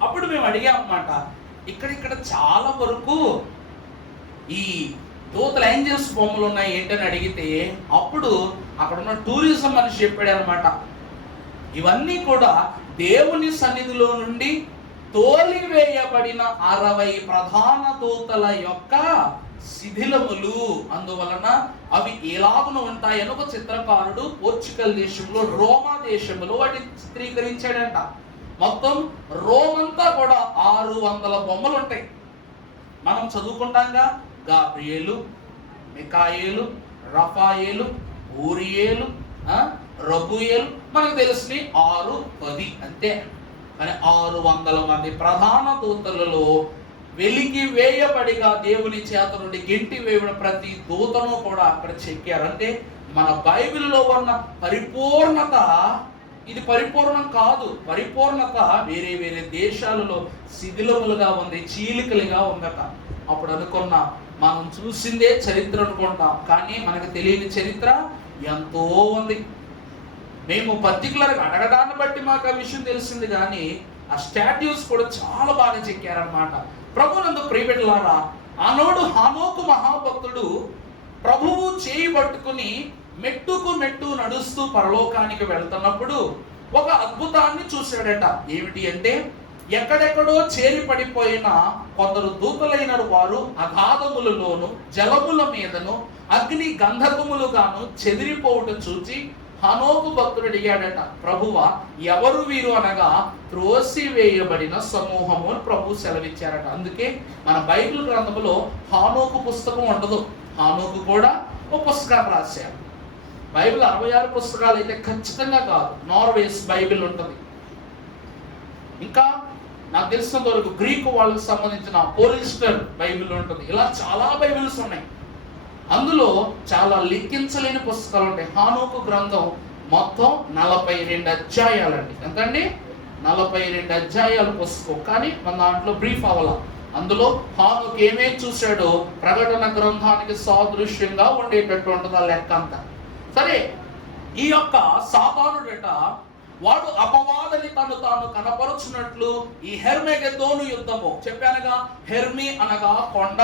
అప్పుడు మేము అడిగాం అన్నమాట, ఇక్కడ చాలా వరకు ఈ దూతల ఏంజల్స్ బొమ్మలు ఉన్నాయి ఏంటని అడిగితే, అప్పుడు అక్కడ ఉన్న టూరిజం మనిషి చెప్పాడు అనమాట, ఇవన్నీ కూడా దేవుని సన్నిధిలో నుండి తోలివేయబడిన 60 ప్రధాన దూతల యొక్క శిథిలములు, అందువలన అవి ఎలాగున ఉంటాయని ఒక చిత్రకారుడు పోర్చుగల్ దేశంలో, రోమా దేశంలో వాటిని చిత్రీకరించాడంట. మొత్తం రోమంతా కూడా 600 బొమ్మలు ఉంటాయి. మనం చదువుకుంటాంగా, గాబ్రియేలు, మికాయేలు, రఫాయేలు, ఊరియేలు, రబుయేలు, మనకు తెలిసి 6, 10 అంతే. కానీ 600 మంది ప్రధాన దూతలలో వెలికి వేయబడిగా దేవుని చేత నుండి గెంటి వేయబడిన ప్రతి దూతను కూడా అక్కడ చెక్కారు. అంటే మన బైబిల్లో ఉన్న పరిపూర్ణత ఇది పరిపూర్ణం కాదు. పరిపూర్ణత వేరే వేరే దేశాలలో శిథిలములుగా ఉంది, చీలికలుగా ఉందట. అప్పుడు అనుకున్నా, మనం చూసిందే చరిత్ర అనుకుంటాం, కానీ మనకు తెలియని చరిత్ర ఎంతో ఉంది. మేము పర్టికులర్గా అడగడాన్ని బట్టి మాకు ఆ విషయం తెలిసింది, కానీ ఆ స్టాట్యూస్ కూడా చాలా బాగా చెక్కారనమాట. ప్రభునందు ప్రియబిడ్డలారా, ఆనాడు హానోకు మహాభక్తుడు ప్రభువు చేయి పట్టుకుని మెట్టుకు మెట్టు నడుస్తూ పరలోకానికి వెళ్తున్నప్పుడు ఒక అద్భుతాన్ని చూశాడట. ఏమిటి అంటే, ఎక్కడెక్కడో చేరి పడిపోయిన కొందరు దూతలైన వారు అగాధములలోను జలముల మీదను అగ్ని గంధకములుగాను చెదిరిపోవుట చూచి హనోకు భక్తుడు అడిగాడట, ప్రభువా ఎవరు వీరు అనగా, త్రోసివేయబడిన సమూహము అని ప్రభు సెలవిచ్చారట. అందుకే మన బైబిల్ గ్రంథంలో హానోకు పుస్తకం ఉండదు. హానోకు కూడా ఒక పుస్తకాన్ని రాశారు. బైబిల్ 66 పుస్తకాలు అయితే ఖచ్చితంగా కాదు, నార్వేస్ బైబిల్ ఉంటుంది. ఇంకా నాకు తెలిసినంత వరకు గ్రీకు వాళ్ళకి సంబంధించిన పోలిస్టర్ బైబిల్ ఉంటుంది. ఇలా చాలా బైబిల్స్ ఉన్నాయి. అందులో చాలా లెక్కించలేని పుస్తకాలు ఉంటాయి. హానోకు గ్రంథం మొత్తం 42 అధ్యాయాలండి. ఎంతండి? 42 అధ్యాయాల పుస్తకం. కానీ మన దాంట్లో బ్రీఫ్ అవ్వాల. అందులో హానోకు ఏమేమి చూశాడో ప్రకటన గ్రంథానికి సాదృశ్యంగా ఉండేటట్టు ఉంటుంది ఆ లెక్క అంతా. సరే, ఈ యొక్క సాతానుడట, వాడు అపవాదని తను తాను కనపరుచున్నట్లు ఈ హెర్మెగెద్దోను యుద్ధము చెప్పానుగా. హెర్మి అనగా కొండ,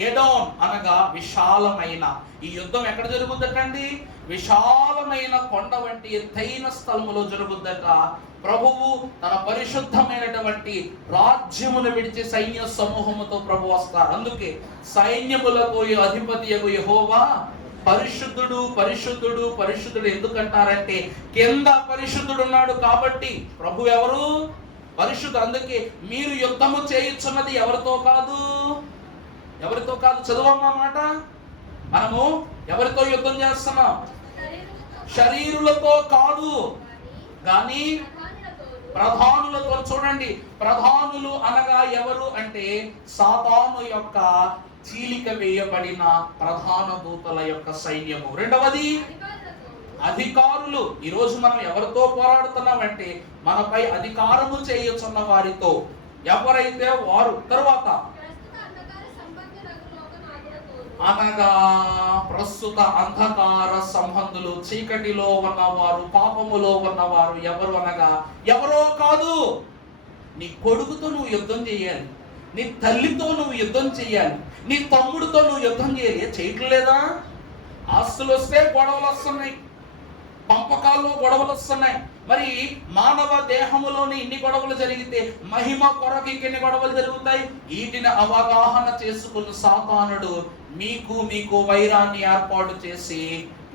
గెడోన్ అనగా విశాలమైన. ఈ యుద్ధం ఎక్కడ జరుగుద్దటండి? విశాలమైన కొండ వంటి ఎత్తైన స్థలములో జరుగుద్దట. ప్రభువు తన పరిశుద్ధమైనటువంటి రాజ్యమును విడిచి సైన్య సమూహముతో ప్రభు వస్తారు. అందుకే సైన్యములకు అధిపతియగు యెహోవా పరిశుద్ధుడు పరిశుద్ధుడు పరిశుద్ధుడు ఎందుకంటారంటే, కింద పరిశుద్ధుడు ఉన్నాడు కాబట్టి ప్రభు ఎవరు? పరిశుద్ధుడు. అందుకే మీరు యుద్ధము చేయుచున్నది ఎవరితో కాదు, ఎవరితో కాదు. చదవమ్మా మాట. మనము ఎవరితో యుద్ధం చేస్తున్నాం? శరీరులతో కాదు, కానీ ప్రధానులతో. చూడండి, ప్రధానులు అనగా ఎవరు అంటే, సాతాను యొక్క చీలిక వేయబడిన ప్రధాన దూతల యొక్క సైన్యము. రెండవది అధికారులు. ఈరోజు మనం ఎవరితో పోరాడుతున్నామంటే, మనపై అధికారము చేయుచున్న వారితో. ఎవరైతే వారు. తరువాత అనగా ప్రస్తుత అంధకార సంబంధులు, చీకటిలో ఉన్నవారు, పాపములో ఉన్నవారు. ఎవరు అనగా ఎవరో కాదు, నీ కొడుకుతో నువ్వు యుద్ధం చేయాలి, నీ తల్లితో నువ్వు యుద్ధం చేయాలి, నీ తమ్ముడితో నువ్వు యుద్ధం చేయాలి. చేయట్లేదా? ఆస్తులు వస్తే గొడవలు వస్తున్నాయి, పంపకాల్లో గొడవలు వస్తున్నాయి. మరి మానవ దేహములోని ఇన్ని గొడవలు జరిగితే మహిమ కొరకు ఇంకెన్ని గొడవలు జరుగుతాయి? వీటిని అవగాహన చేసుకున్న సాతానుడు మీకు వైరాన్ని ఏర్పాటు చేసి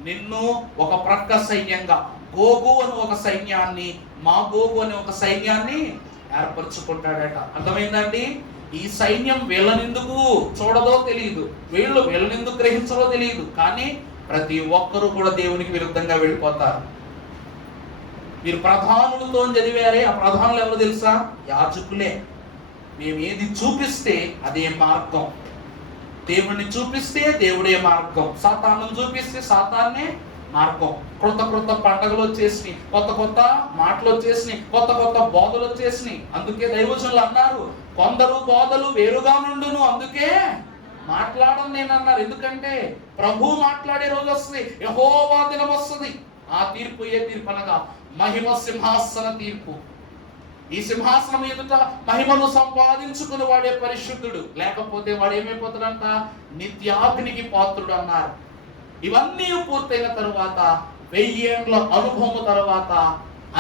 నిన్ను ఒక ప్రక్క సైన్యంగా, గోగు అని ఒక సైన్యాన్ని, మాగోగు అని ఒక సైన్యాన్ని ఏర్పరచుకుంటాడట. అర్థమైందండి? ఈ సైన్యం వీళ్ళనెందుకు చూడదో తెలియదు, వీళ్ళనెందుకు గ్రహించదో తెలియదు, కానీ ప్రతి ఒక్కరూ కూడా దేవునికి విరుద్ధంగా వెళ్ళిపోతారు. మీరు ప్రధానులతో చదివారే, ఆ ప్రధానులు ఎవరు తెలుసా? యాజకులే. మేము ఏది చూపిస్తే అదే మార్గం. దేవుణ్ణి చూపిస్తే దేవుడే మార్గం, సాతాను చూపిస్తే సాతాన్నే మార్గం. క్రొత్త క్రొత్త పండుగలు వచ్చేసినాయి, కొత్త కొత్త మాటలు వచ్చేసినాయి, కొత్త కొత్త బోధలు వచ్చేసినాయి. అందుకే దైవజనులు అన్నారు, కొందరు బోధలు వేరుగా నుండును, అందుకే మాట్లాడను నేను అన్నారు. ఎందుకంటే ప్రభు మాట్లాడే రోజు వస్తుంది, యెహోవా దినం వస్తుంది. ఆ తీర్పు ఏ తీర్పు అనగా మహిమ సింహాసన తీర్పు. ఈ సింహాసనం ఎదుట మహిమను సంపాదించుకుని వాడే పరిశుద్ధుడు, లేకపోతే వాడు ఏమైపోతాడంట, నిత్యాగ్నికి పాత్రుడు అన్నారు. ఇవన్నీ పూర్తయిన తరువాత 1000 ఏండ్ల అనుభవం తరువాత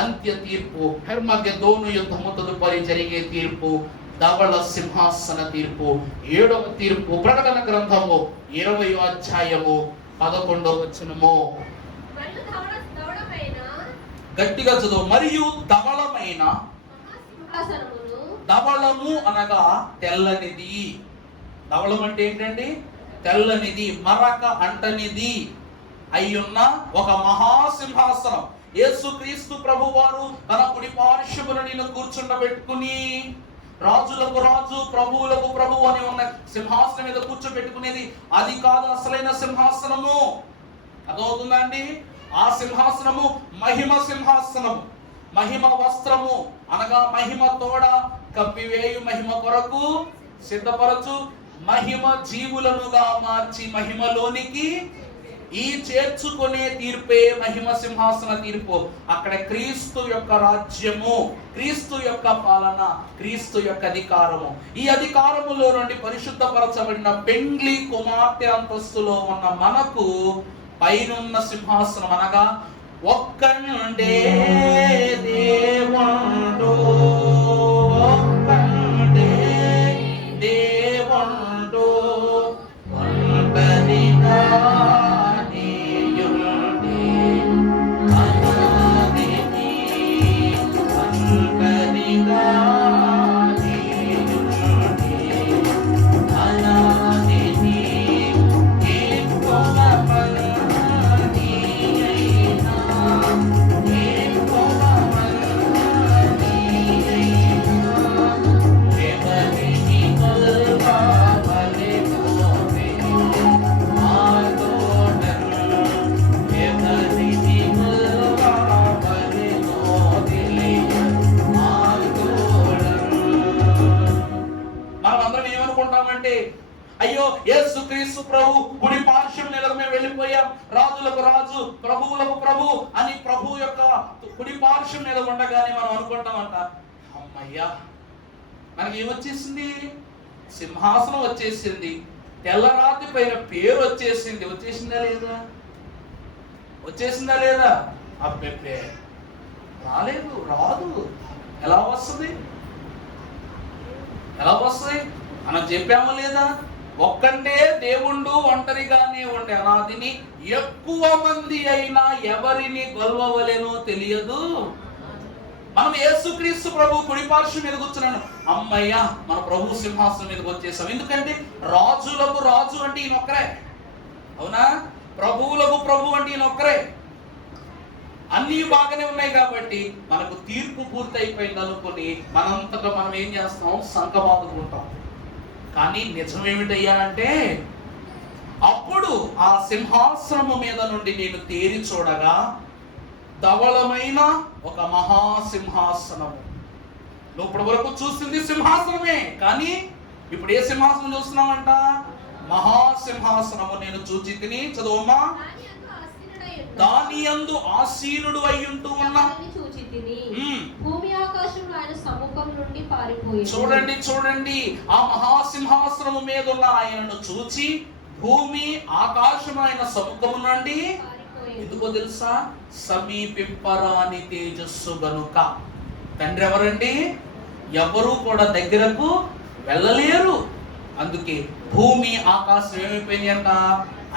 అంత్య తీర్పు, హెర్మగెదోను యుద్ధము తదుపరి జరిగే తీర్పు, ధవళ సింహాసన తీర్పు, 7వ తీర్పు. ప్రకటన గ్రంథము 20వ అధ్యాయము 11వ వచనము. గట్టిగా చదువు. మరియు ధవళమైన, ధవళము అనగా తెల్లనిది. ధవళం అంటే ఏంటండి? తెల్లనిది, మరక అంటనిది అయ్యున్న ఒక మహాసింహాసనం. యేసుక్రీస్తు ప్రభువారు తన కుడి పార్శ్వమున నిన్ను కూర్చుండబెట్టుకుని, రాజులకు రాజు ప్రభువులకు ప్రభువు అని ఉన్న సింహాసనం మీద కూర్చోబెట్టుకునేది అది కాదు అసలైన సింహాసనము. అదవుతుందండి. ఆ సింహాసనము మహిమ సింహాసనము. మహిమ వస్త్రము అనగా మహిమ తోడ కప్పివేయు మహిమ కొరకు సిద్ధపరచు, మహిమ జీవులనుగా మార్చి మహిమలోనికి ఈ చేర్చుకునే తీర్పే మహిమ సింహాసన తీర్పు. అక్కడ క్రీస్తు యొక్క రాజ్యము, క్రీస్తు యొక్క పాలన, క్రీస్తు యొక్క అధికారము. ఈ అధికారములో నుండి పరిశుద్ధపరచబడిన పెండ్లి కుమార్తె అంతస్తులో ఉన్న మనకు పైనున్న సింహాసనం అనగా ఒక్కడే దేవుండు, ఒక్కడే దేవుండు, ఒంటరిగా నీయుండి, అనాదిని, ఒంటరిగా నీయుండి, అనాదిని, అయ్యో యేసుక్రీస్తు ప్రభు కుడి పార్శ్వం మీద మేము వెళ్ళిపోయాం, రాజులకు రాజు ప్రభువులకు ప్రభు అని ప్రభు యొక్క కుడి పార్శ్వం మీద ఉండగానే మనం అనుకుంటామంట, అమ్మయ్యా మనకి ఏమొచ్చేసింది? సింహాసనం వచ్చేసింది, తెల్లరాతి పైన పేరు వచ్చేసింది. వచ్చేసిందా లేదా? వచ్చేసిందా లేదా? అబ్బెబ్బే రాలేదు, రాదు. ఎలా వస్తుంది? ఎలా వస్తుంది? మనం చెప్పామో లేదా? ఒక్కటే దేవుండు, ఒంటరిగానే ఉండే అనాదిని, ఎక్కువ మంది అయినా ఎవరిని గొల్వవలెనో తెలియదు. మనం యేసుక్రీస్తు ప్రభు కుడిపార్శ్వం మీద కూర్చున్నాను, అమ్మయ్యా మన ప్రభు సింహాసనం మీదకి వచ్చేసాం. ఎందుకంటే రాజులకు రాజు అంటే ఈయన ఒక్కరే, అవునా? ప్రభువులకు ప్రభు అంటే ఈయన ఒక్కరే. అన్నీ బాగానే ఉన్నాయి కాబట్టి మనకు తీర్పు పూర్తి అయిపోయింది అనుకుని మనంతటా మనం ఏం చేస్తాం? సంకబాదుకుంటాం. కానీ నిజం ఏమిటయ్యా అంటే, అప్పుడు ఆ సింహాసనము మీద నుండి నేను తేరి చూడగా ధవళమైన ఒక మహాసింహాసనము. నువ్వు ఇప్పటి వరకు చూసింది సింహాసనమే, కానీ ఇప్పుడు ఏ సింహాసనం చూస్తున్నామంట? మహాసింహాసనము నేను చూచి తిని. చదువమ్మా. దాని యందు ఆసీనుడు అయ్యుంటూ ఉన్నా. భూమి ఆకాశములు ఆయన సముఖం నుండి పారిపోయి. చూడండి చూడండి, ఆ మహాసింహాసనము మీద ఉన్న ఆయనను చూచి భూమి ఆకాశం ఆయన సముఖము నుండి ఎందుకో తెలుసా? సమీపింపరాని తేజస్సు గనుక. తండ్రి ఎవరండి? ఎవరు కూడా దగ్గరకు వెళ్ళలేరు. అందుకే భూమి ఆకాశం ఏమైపోయినాయంట?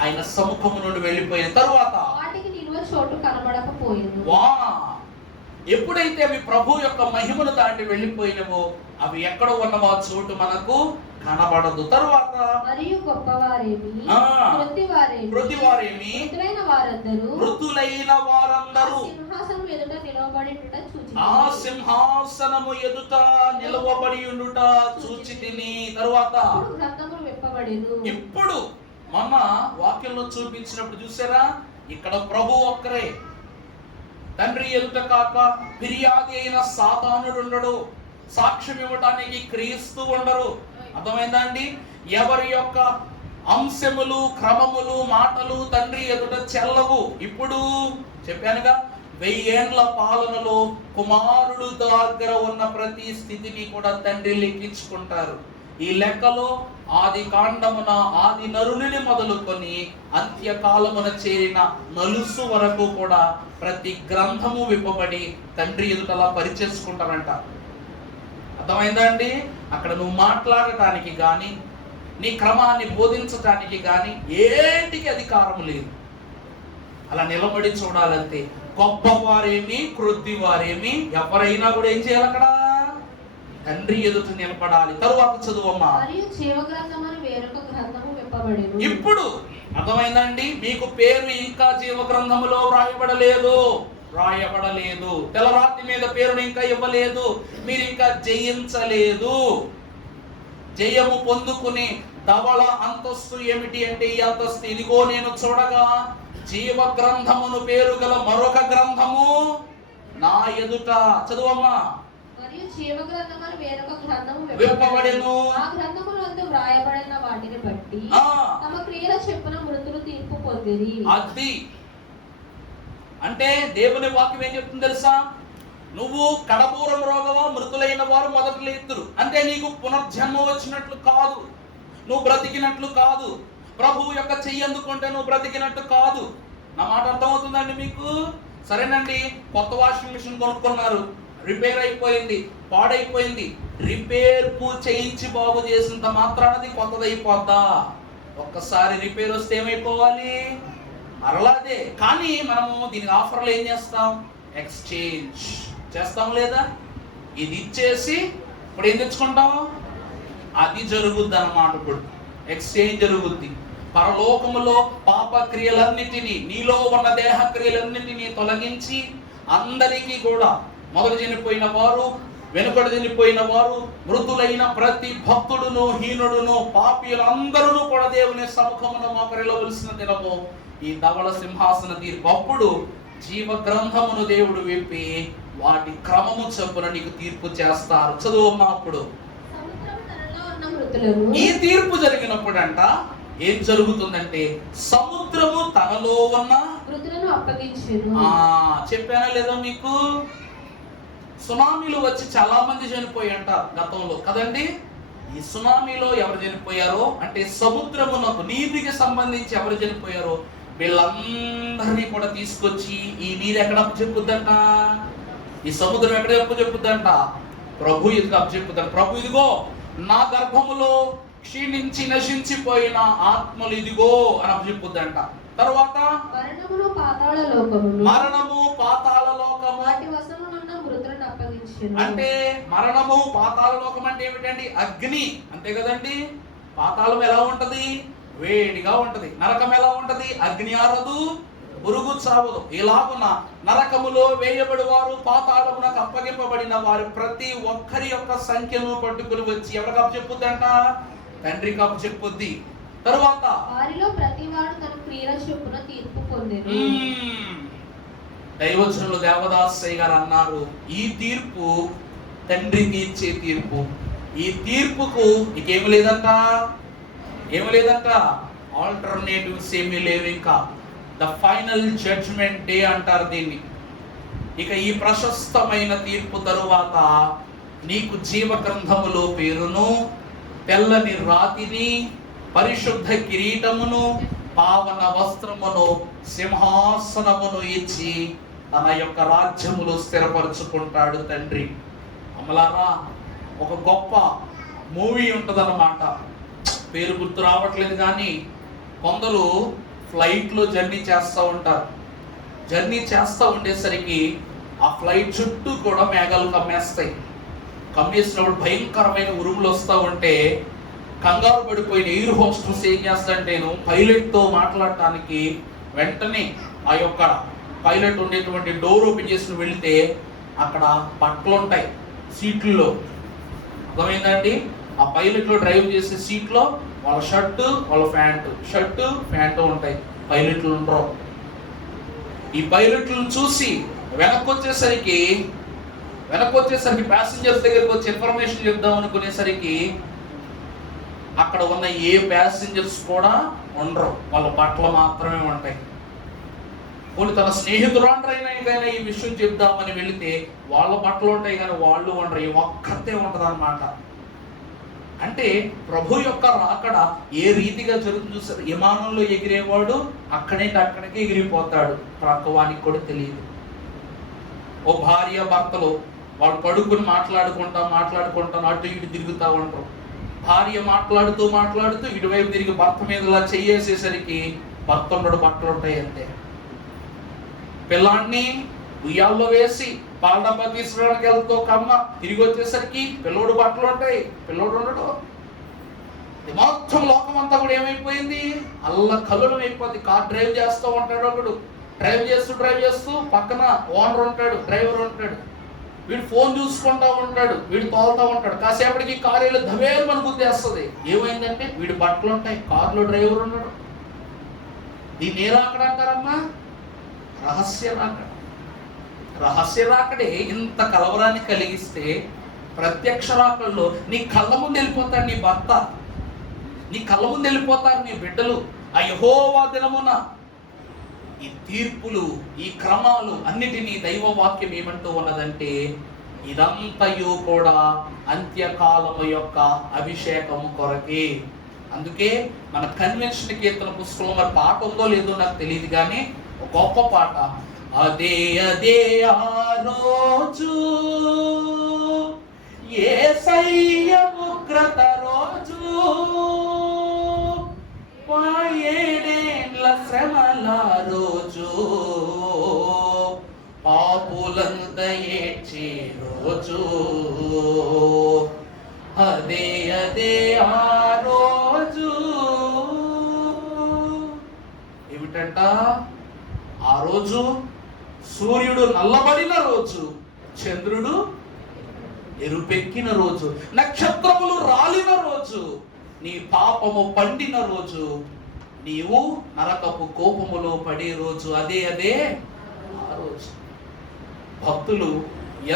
ఆయన సముఖము నుండి వెళ్ళిపోయిన తరువాత వాటికి నిలువ చోటు కనబడకపోయింది. ఎప్పుడైతే అవి ప్రభు యొక్క మహిమను దాటి వెళ్ళిపోయినవో అవి ఎక్కడ ఉన్నవో ఆ చోటు మనకు కనబడదు. తరువాత మరియు గొప్పవారేమి, మృతివారేమి, మృతులైన వారందరూ సింహాసనం ఎదుట నిలవబడియుండుట చూచి, ఆ సింహాసనము ఎదుట నిలవబడి ఉండుట చూచి తిని. తరువాత గ్రంథములు విప్పబడెను. ఇప్పుడు మన వాక్యంలో చూపించినప్పుడు చూసారా? ఇక్కడ ప్రభు ఒక్కరే. తండ్రి ఎదుట కాక ఫిర్యాది అయిన సాతానుడు ఉండడు, సాక్ష్యం ఇవ్వటానికి క్రీస్తు ఉండరు. అర్థమైందా అండి? ఎవరి యొక్క అంశములు, క్రమములు, మాటలు తండ్రి ఎదుట చెల్లవు. ఇప్పుడు చెప్పానుగా, 1000 ఏండ్ల పాలనలో కుమారుడు దగ్గర ఉన్న ప్రతి స్థితిని కూడా తండ్రి లెక్కించుకుంటారు. ఈ లెక్కలో ఆది కాండమున ఆది నరుని మొదలుకొని అంత్యకాలమున చేరిన నలుసు వరకు కూడా ప్రతి గ్రంథము విప్పబడి తండ్రి ఎదుటలా పరిచేసుకుంటారంట. అర్థమైందా అండి? అక్కడ నువ్వు మాట్లాడటానికి కానీ, నీ క్రమాన్ని బోధించటానికి కానీ ఏంటికి అధికారం లేదు. అలా నిలబడి చూడాలంతే. గొప్పవారేమి, క్రొద్ది వారేమి, ఎవరైనా కూడా ఏం చేయాలి? అక్కడ తండ్రి ఎదుట నిలబడాలి. తరువాత చదువమ్మా. ఇప్పుడు అర్థమైందండి? మీకు పేరు ఇంకా జీవ గ్రంథములో రాయబడలేదు. తెల్లరాతి మీద పేరును ఇంకా ఇవ్వలేదు. మీరు ఇంకా జయించలేదు. జయము పొందుకుని ధవళ అంతస్తు ఏమిటి అంటే, ఈ అంతస్తు ఇదిగో నేను చూడగా జీవ గ్రంథమును పేరు గల మరొక గ్రంథము నా ఎదుట. చదువమ్మా. మరియు జీవ గ్రంథమును వేరొక గ్రంథము విప్పబడెను. ఆ గ్రంథములందు వ్రాయబడిన వాటిని బట్టి తమ క్రియల చొప్పున మృతులు తీర్పు పొందిరి. అది అంటే దేవుని వాక్యం ఏం చెప్తుంది తెలుసా? నువ్వు కడపూరం రోగమో, మృతులైన వారు మొదట లేతురు అంటే నీకు పునర్జన్మ వచ్చినట్లు కాదు, నువ్వు బ్రతికినట్లు కాదు. ప్రభువు యొక్క చెయ్యి అందుకుంటే నువ్వు బ్రతికినట్టు కాదు. నా మాట అర్థమవుతుందండి మీకు? సరేనండి, కొత్త వాషింగ్ మిషన్ కొనుక్కున్నారు, రిపేర్ అయిపోయింది, పాడైపోయింది. రిపేర్ చేయించి బాగు చేసినంత మాత్రానది కొత్తదైపోద్దా? ఒక్కసారి రిపేర్ వస్తే ఏమైపోవాలి? మరలాదే. కానీ మనము దీనికి ఆఫర్లు ఏం చేస్తాం? ఎక్స్చేంజ్ చేస్తాం లేదా? ఇది ఇచ్చేసి ఇప్పుడు ఏం తెచ్చుకుంటాం? అది జరుగుద్ది అన్నమాట. ఇప్పుడు ఎక్స్చేంజ్ జరుగుద్ది. పరలోకములో పాప క్రియలన్నిటినీ, నీలో ఉన్న దేహ క్రియలన్నిటినీ తొలగించి అందరికీ కూడా, మొదలు చనిపోయిన వారు, వెనుకడు చనిపోయిన వారు, మృతులైన ప్రతి భక్తుడును, హీనుడును, పాపిలందరూ కూడా దేవుని సముఖమున మోకరిల్లవలసిన దినము ఈ ధవళ సింహాసన తీర్పు. అప్పుడు జీవ గ్రంథమును దేవుడు విప్పి వాటి క్రమము చొప్పున నీకు తీర్పు చేస్తారు. చదువమ్మా. అప్పుడు ఈ తీర్పు జరిగినప్పుడంట ఏం జరుగుతుందంటే, సముద్రము తనలో ఉన్న మృతులను అప్పగించెను. చెప్పానా లేదా మీకు? సునామీలు వచ్చి చాలా మంది చనిపోయారంట గతంలో కదండి. ఈ సునామీలో ఎవరు చనిపోయారో అంటే సముద్రమునకు, నీటికి సంబంధించి ఎవరు చనిపోయారో వీళ్ళందరినీ కూడా తీసుకొచ్చి ఈ నీరు ఎక్కడ అప్పచెప్పుద్దంట? ఈ సముద్రం ఎక్కడ అప్పచెప్పుద్దంట? ప్రభు ఎదుగు అప్పచెప్పుద్దంట. ప్రభు ఇదిగో నా గర్భములో క్షీణించి నశించిపోయిన ఆత్మలు ఇదిగో అని అప్పచెప్పుద్దంట. తర్వాత మరణము పాతాళ లోకము అంటే, మరణము పాతాళ లోకం అంటే ఏమిటండి? అగ్ని, అంతే కదండి. పాతాళం ఎలా ఉంటది? వేడిగా ఉంటది. నరకం ఎలా ఉంటది? అగ్ని ఆరదు, పురుగు చావదు. ఇలాగున్న నరకములో వేయబడి వారు, పాతాళమునకు అప్పగింపబడిన వారు ప్రతి ఒక్కరి యొక్క సంఖ్యను పట్టుకుని వచ్చి ఎవరికి అప్పచెప్పుద్దంట? తండ్రికి అప్పచెప్పుద్ది. తరువాత వారిలో ప్రతి వాడు తన క్రియల చొప్పున తీర్పు పొందెను. దైవజనులు దేవదాసయ్య గారు అన్నారు, ఈ తీర్పు తండ్రికి ఇచ్చే తీర్పు. ఈ తీర్పుకు ఇంకేమి లేదంట, ఆల్టర్నేటివ్స్ ఏమీ లేవు. ఇంకా ద ఫైనల్ జడ్జ్మెంట్ డే అంటారు దీన్ని. ఇక ఈ ప్రశస్తమైన తీర్పు తరువాత నీకు జీవ గ్రంథములో పేరును, తెల్లని రాతిని, పరిశుద్ధ కిరీటమును, పావన వస్త్రమును, సింహాసనమును ఇచ్చి తన యొక్క రాజ్యములు స్థిరపరచుకుంటాడు తండ్రి. అమలారా, ఒక గొప్ప మూవీ ఉంటదన్నమాట. పేరు గుర్తు రావట్లేదు కానీ కొందరు ఫ్లైట్లో జర్నీ చేస్తూ ఉంటారు. జర్నీ చేస్తూ ఉండేసరికి ఆ ఫ్లైట్ చుట్టూ కూడా మేఘాలు కమ్మేస్తాయి. కమ్మేసినప్పుడు భయంకరమైన ఉరుములు వస్తూ ఉంటే కంగారు పడిపోయిన ఎయిర్ హోస్టెస్ ఏం చేస్తాంటేను పైలట్తో మాట్లాడటానికి వెంటనే ఆ యొక్క పైలట్ ఉండేటువంటి డోర్ ఓపెన్ చేసి వెళ్తే అక్కడ బట్టలు ఉంటాయి సీట్లలో. అర్థమైందండి? ఆ పైలట్లో డ్రైవ్ చేసే సీట్లో వాళ్ళ షర్టు, వాళ్ళ ప్యాంటు ఉంటాయి. పైలట్లు ఉండరు. ఈ పైలట్లను చూసి వెనక్కి వచ్చేసరికి ప్యాసింజర్స్ దగ్గరికి వచ్చి ఇన్ఫర్మేషన్ చెప్దాం అనుకునేసరికి అక్కడ ఉన్న ఏ ప్యాసింజర్స్ కూడా ఉండరు, వాళ్ళ బట్టలు మాత్రమే ఉంటాయి. వాళ్ళు తన స్నేహితురాండ్రైనా ఈ విషయం చెప్దామని వెళితే వాళ్ళ బట్టలు ఉంటాయి కానీ వాళ్ళు ఉండరు, ఈ ఒక్కతే ఉంటది అన్నమాట. అంటే ప్రభు యొక్క రాకడ ఏ రీతిగా జరుగుతుంది చూస్తారు. విమానంలో ఎగిరేవాడు అక్కడికి ఎగిరిపోతాడు, ప్రక్కవానికి కూడా తెలియదు. ఓ భార్య భర్తలు వాళ్ళు పడుకుని మాట్లాడుకుంటా అటు ఇటు తిరుగుతూ ఉంటారు. భార్య మాట్లాడుతూ ఇటువైపు తిరిగి భర్త మీద ఇలా చెయ్యేసేసరికి భర్త ఉండడు, బట్టలు ఉంటాయి అంతే. పిల్లాన్ని ఉయ్యాల్లో వేసి పాల డబ్బా తీసుకురావడానికి వెళ్తూ ఒక అమ్మ తిరిగి వచ్చేసరికి పిల్లోడు బట్టలు ఉంటాయి, పిల్లోడు ఉండడు. మొత్తం లోకం అంతా కూడా ఏమైపోయింది, కల్లోలం అయిపోద్ది. కార్ డ్రైవ్ చేస్తూ ఉంటాడు ఒకడు, డ్రైవ్ చేస్తూ పక్కన ఓనర్ ఉంటాడు, డ్రైవర్ ఉంటాడు. వీడు ఫోన్ చూసుకుంటా ఉంటాడు, వీడు తోలుతూ ఉంటాడు. కాసేపటికి కారులో ధవేలు మన గుద్దేస్తుంది. ఏమైందంటే వీడి బట్టలు ఉంటాయి, కారులో డ్రైవర్ ఉన్నాడు. దీన్ని ఏ రాకడ అంటారమ్మా? రహస్య రాకడే ఇంత కలవరాన్ని కలిగిస్తే, ప్రత్యక్ష రాకల్లో నీ కళ్ళ ముందు వెళ్ళిపోతాడు నీ భర్త, నీ కళ్ళ ముందు వెళ్ళిపోతారు నీ బిడ్డలు. ఆ యెహోవా దినమున ఈ తీర్పులు, ఈ క్రమాలు అన్నిటినీ దైవ వాక్యం ఏమంటూ ఉన్నదంటే, ఇదంతయు కూడా అంత్యకాలము యొక్క అభిషేకము కొరకే. అందుకే మన కన్వెన్షన్ కీర్తన పుస్తకంలో మరి పాట ఉందో లేదో నాకు తెలియదు కానీ ఒక గొప్ప పాట, అదే ఆ రోజు యేసయ్య ఉగ్రత రోజు, 7 ఏళ్ల శ్రమల రోజు, పాపులంత ఏడ్చే రోజు, అదే ఆ రోజు. ఏమిటంట? ఆ రోజు సూర్యుడు నల్లబడిన రోజు, చంద్రుడు ఎరుపెక్కిన రోజు, నక్షత్రములు రాలిన రోజు, నీ పాపము పండిన రోజు, నీవు నరకపు కోపములో పడే రోజు, అదే ఆ రోజు. భక్తులు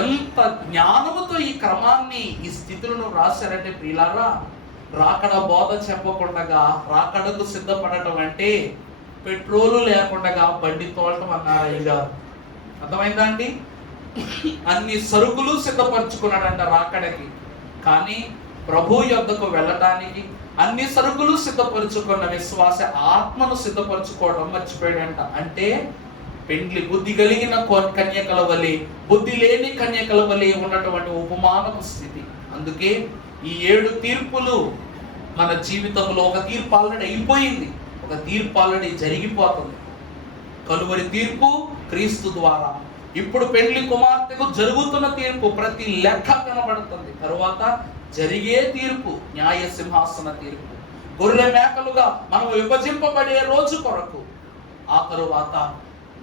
ఎంత జ్ఞానముతో ఈ క్రమాన్ని, ఈ స్థితులను రాశారంటే ప్రియులారా, రాకడ బోధ చెప్పకుండా రాకడకు సిద్ధపడటం అంటే పెట్రోలు లేకుండా బండి తోలటం అన్నారు అయ్యగారు. అర్థమైందా అండి? అన్ని సరుకులు సిద్ధపరచుకున్నాడంట రాకడకి. కానీ ప్రభు యొద్దకు వెళ్ళటానికి అన్ని సరుకులు సిద్ధపరచుకున్న విశ్వాస ఆత్మను సిద్ధపరచుకోవడం మర్చిపోయాడంట. అంటే పెండ్లి బుద్ధి కలిగిన కన్యకల వలె, బుద్ధి లేని కన్యకల వలె ఉన్నటువంటి ఉపమానపు స్థితి. అందుకే ఈ 7 తీర్పులు మన జీవితంలో, ఒక తీర్పు ఆల్రెడీ అయిపోయింది, ఒక తీర్పు ఆల్రెడీ జరిగిపోతుంది. కలువరి తీర్పు క్రీస్తు ద్వారా. ఇప్పుడు పెండ్లి కుమార్తెకు జరుగుతున్న తీర్పు ప్రతి లెక్క కనబడుతుంది. తరువాత జరిగే తీర్పు న్యాయ సింహాసన తీర్పు. గొర్రె మేకలుగా మనం విభజింపబడే రోజు కొరకు, ఆ తరువాత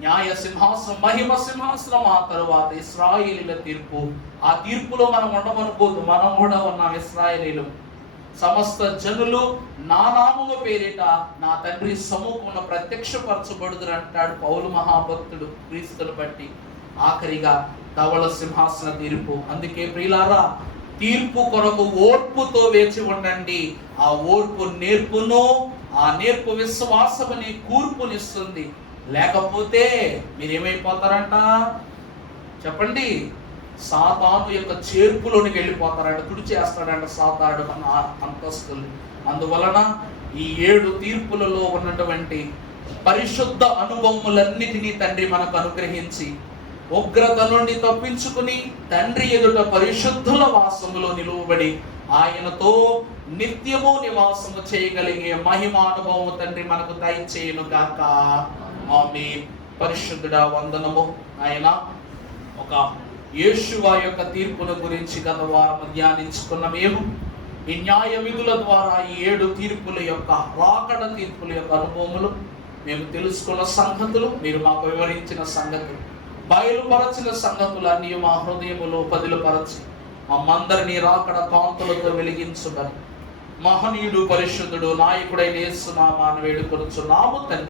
న్యాయ సింహాసనం, మహిమ సింహాసనం, ఆ తరువాత ఇశ్రాయేలీల తీర్పు. ఆ తీర్పులో మనం ఉండమనుకోదు, మనం కూడా ఉన్నాం ఇశ్రాయేలీలు. సమస్త జనులు నా నామము పేరిట నా తండ్రి సముఖమున ప్రత్యక్షపరచబడుదురు అంటాడు పౌలు మహాభక్తుడు క్రీస్తును బట్టి. ఆఖరిగా ధవళ సింహాసన తీర్పు. అందుకే ప్రియులారా, తీర్పు కొరకు ఓర్పుతో వేచి ఉండండి. ఆ ఓర్పు నేర్పును, ఆ నేర్పు విశ్వాసముని కూర్పునిస్తుంది. లేకపోతే మీరేమైపోతారంట చెప్పండి? సాతాను యొక్క చేర్పులోనికి వెళ్ళిపోతారంట, తుడి చేస్తాడంట సాతాడు మన అంతస్తులు. అందువలన ఈ 7 తీర్పులలో ఉన్నటువంటి పరిశుద్ధ అనుభవములన్నిటినీ తండ్రి మనకు అనుగ్రహించి, ఉగ్రత నుండి తప్పించుకుని తండ్రి ఎదుట పరిశుద్ధుల వాసములో నిలువబడి ఆయనతో నిత్యము నివాసము చేయగలిగే మహిమానుభవము తండ్రి మనకు దయచేయును గాక. ఆమేన్. పరిశుద్ధుడా వందనము. ఆయన ఒక యేషువా యొక్క తీర్పుల గురించి గత వారం ధ్యానించుకున్న మేము ఈ న్యాయ విధుల ద్వారా 7 తీర్పుల యొక్క, రాకడ తీర్పుల యొక్క అనుభవములు, మేము తెలుసుకున్న సంగతులు, మీరు మాకు వివరించిన సంగతులు, బయలుపరచిన సంగతులు అన్నీ మా హృదయములో పదిలపరచి మమ్మందరినీ రాకడ కాంతులతో వెలిగించుమని మహనీయుడు పరిశుద్ధుడు నాయకుడైన యేసు నామమున వేడుకొనుచున్నాము తండ్రి.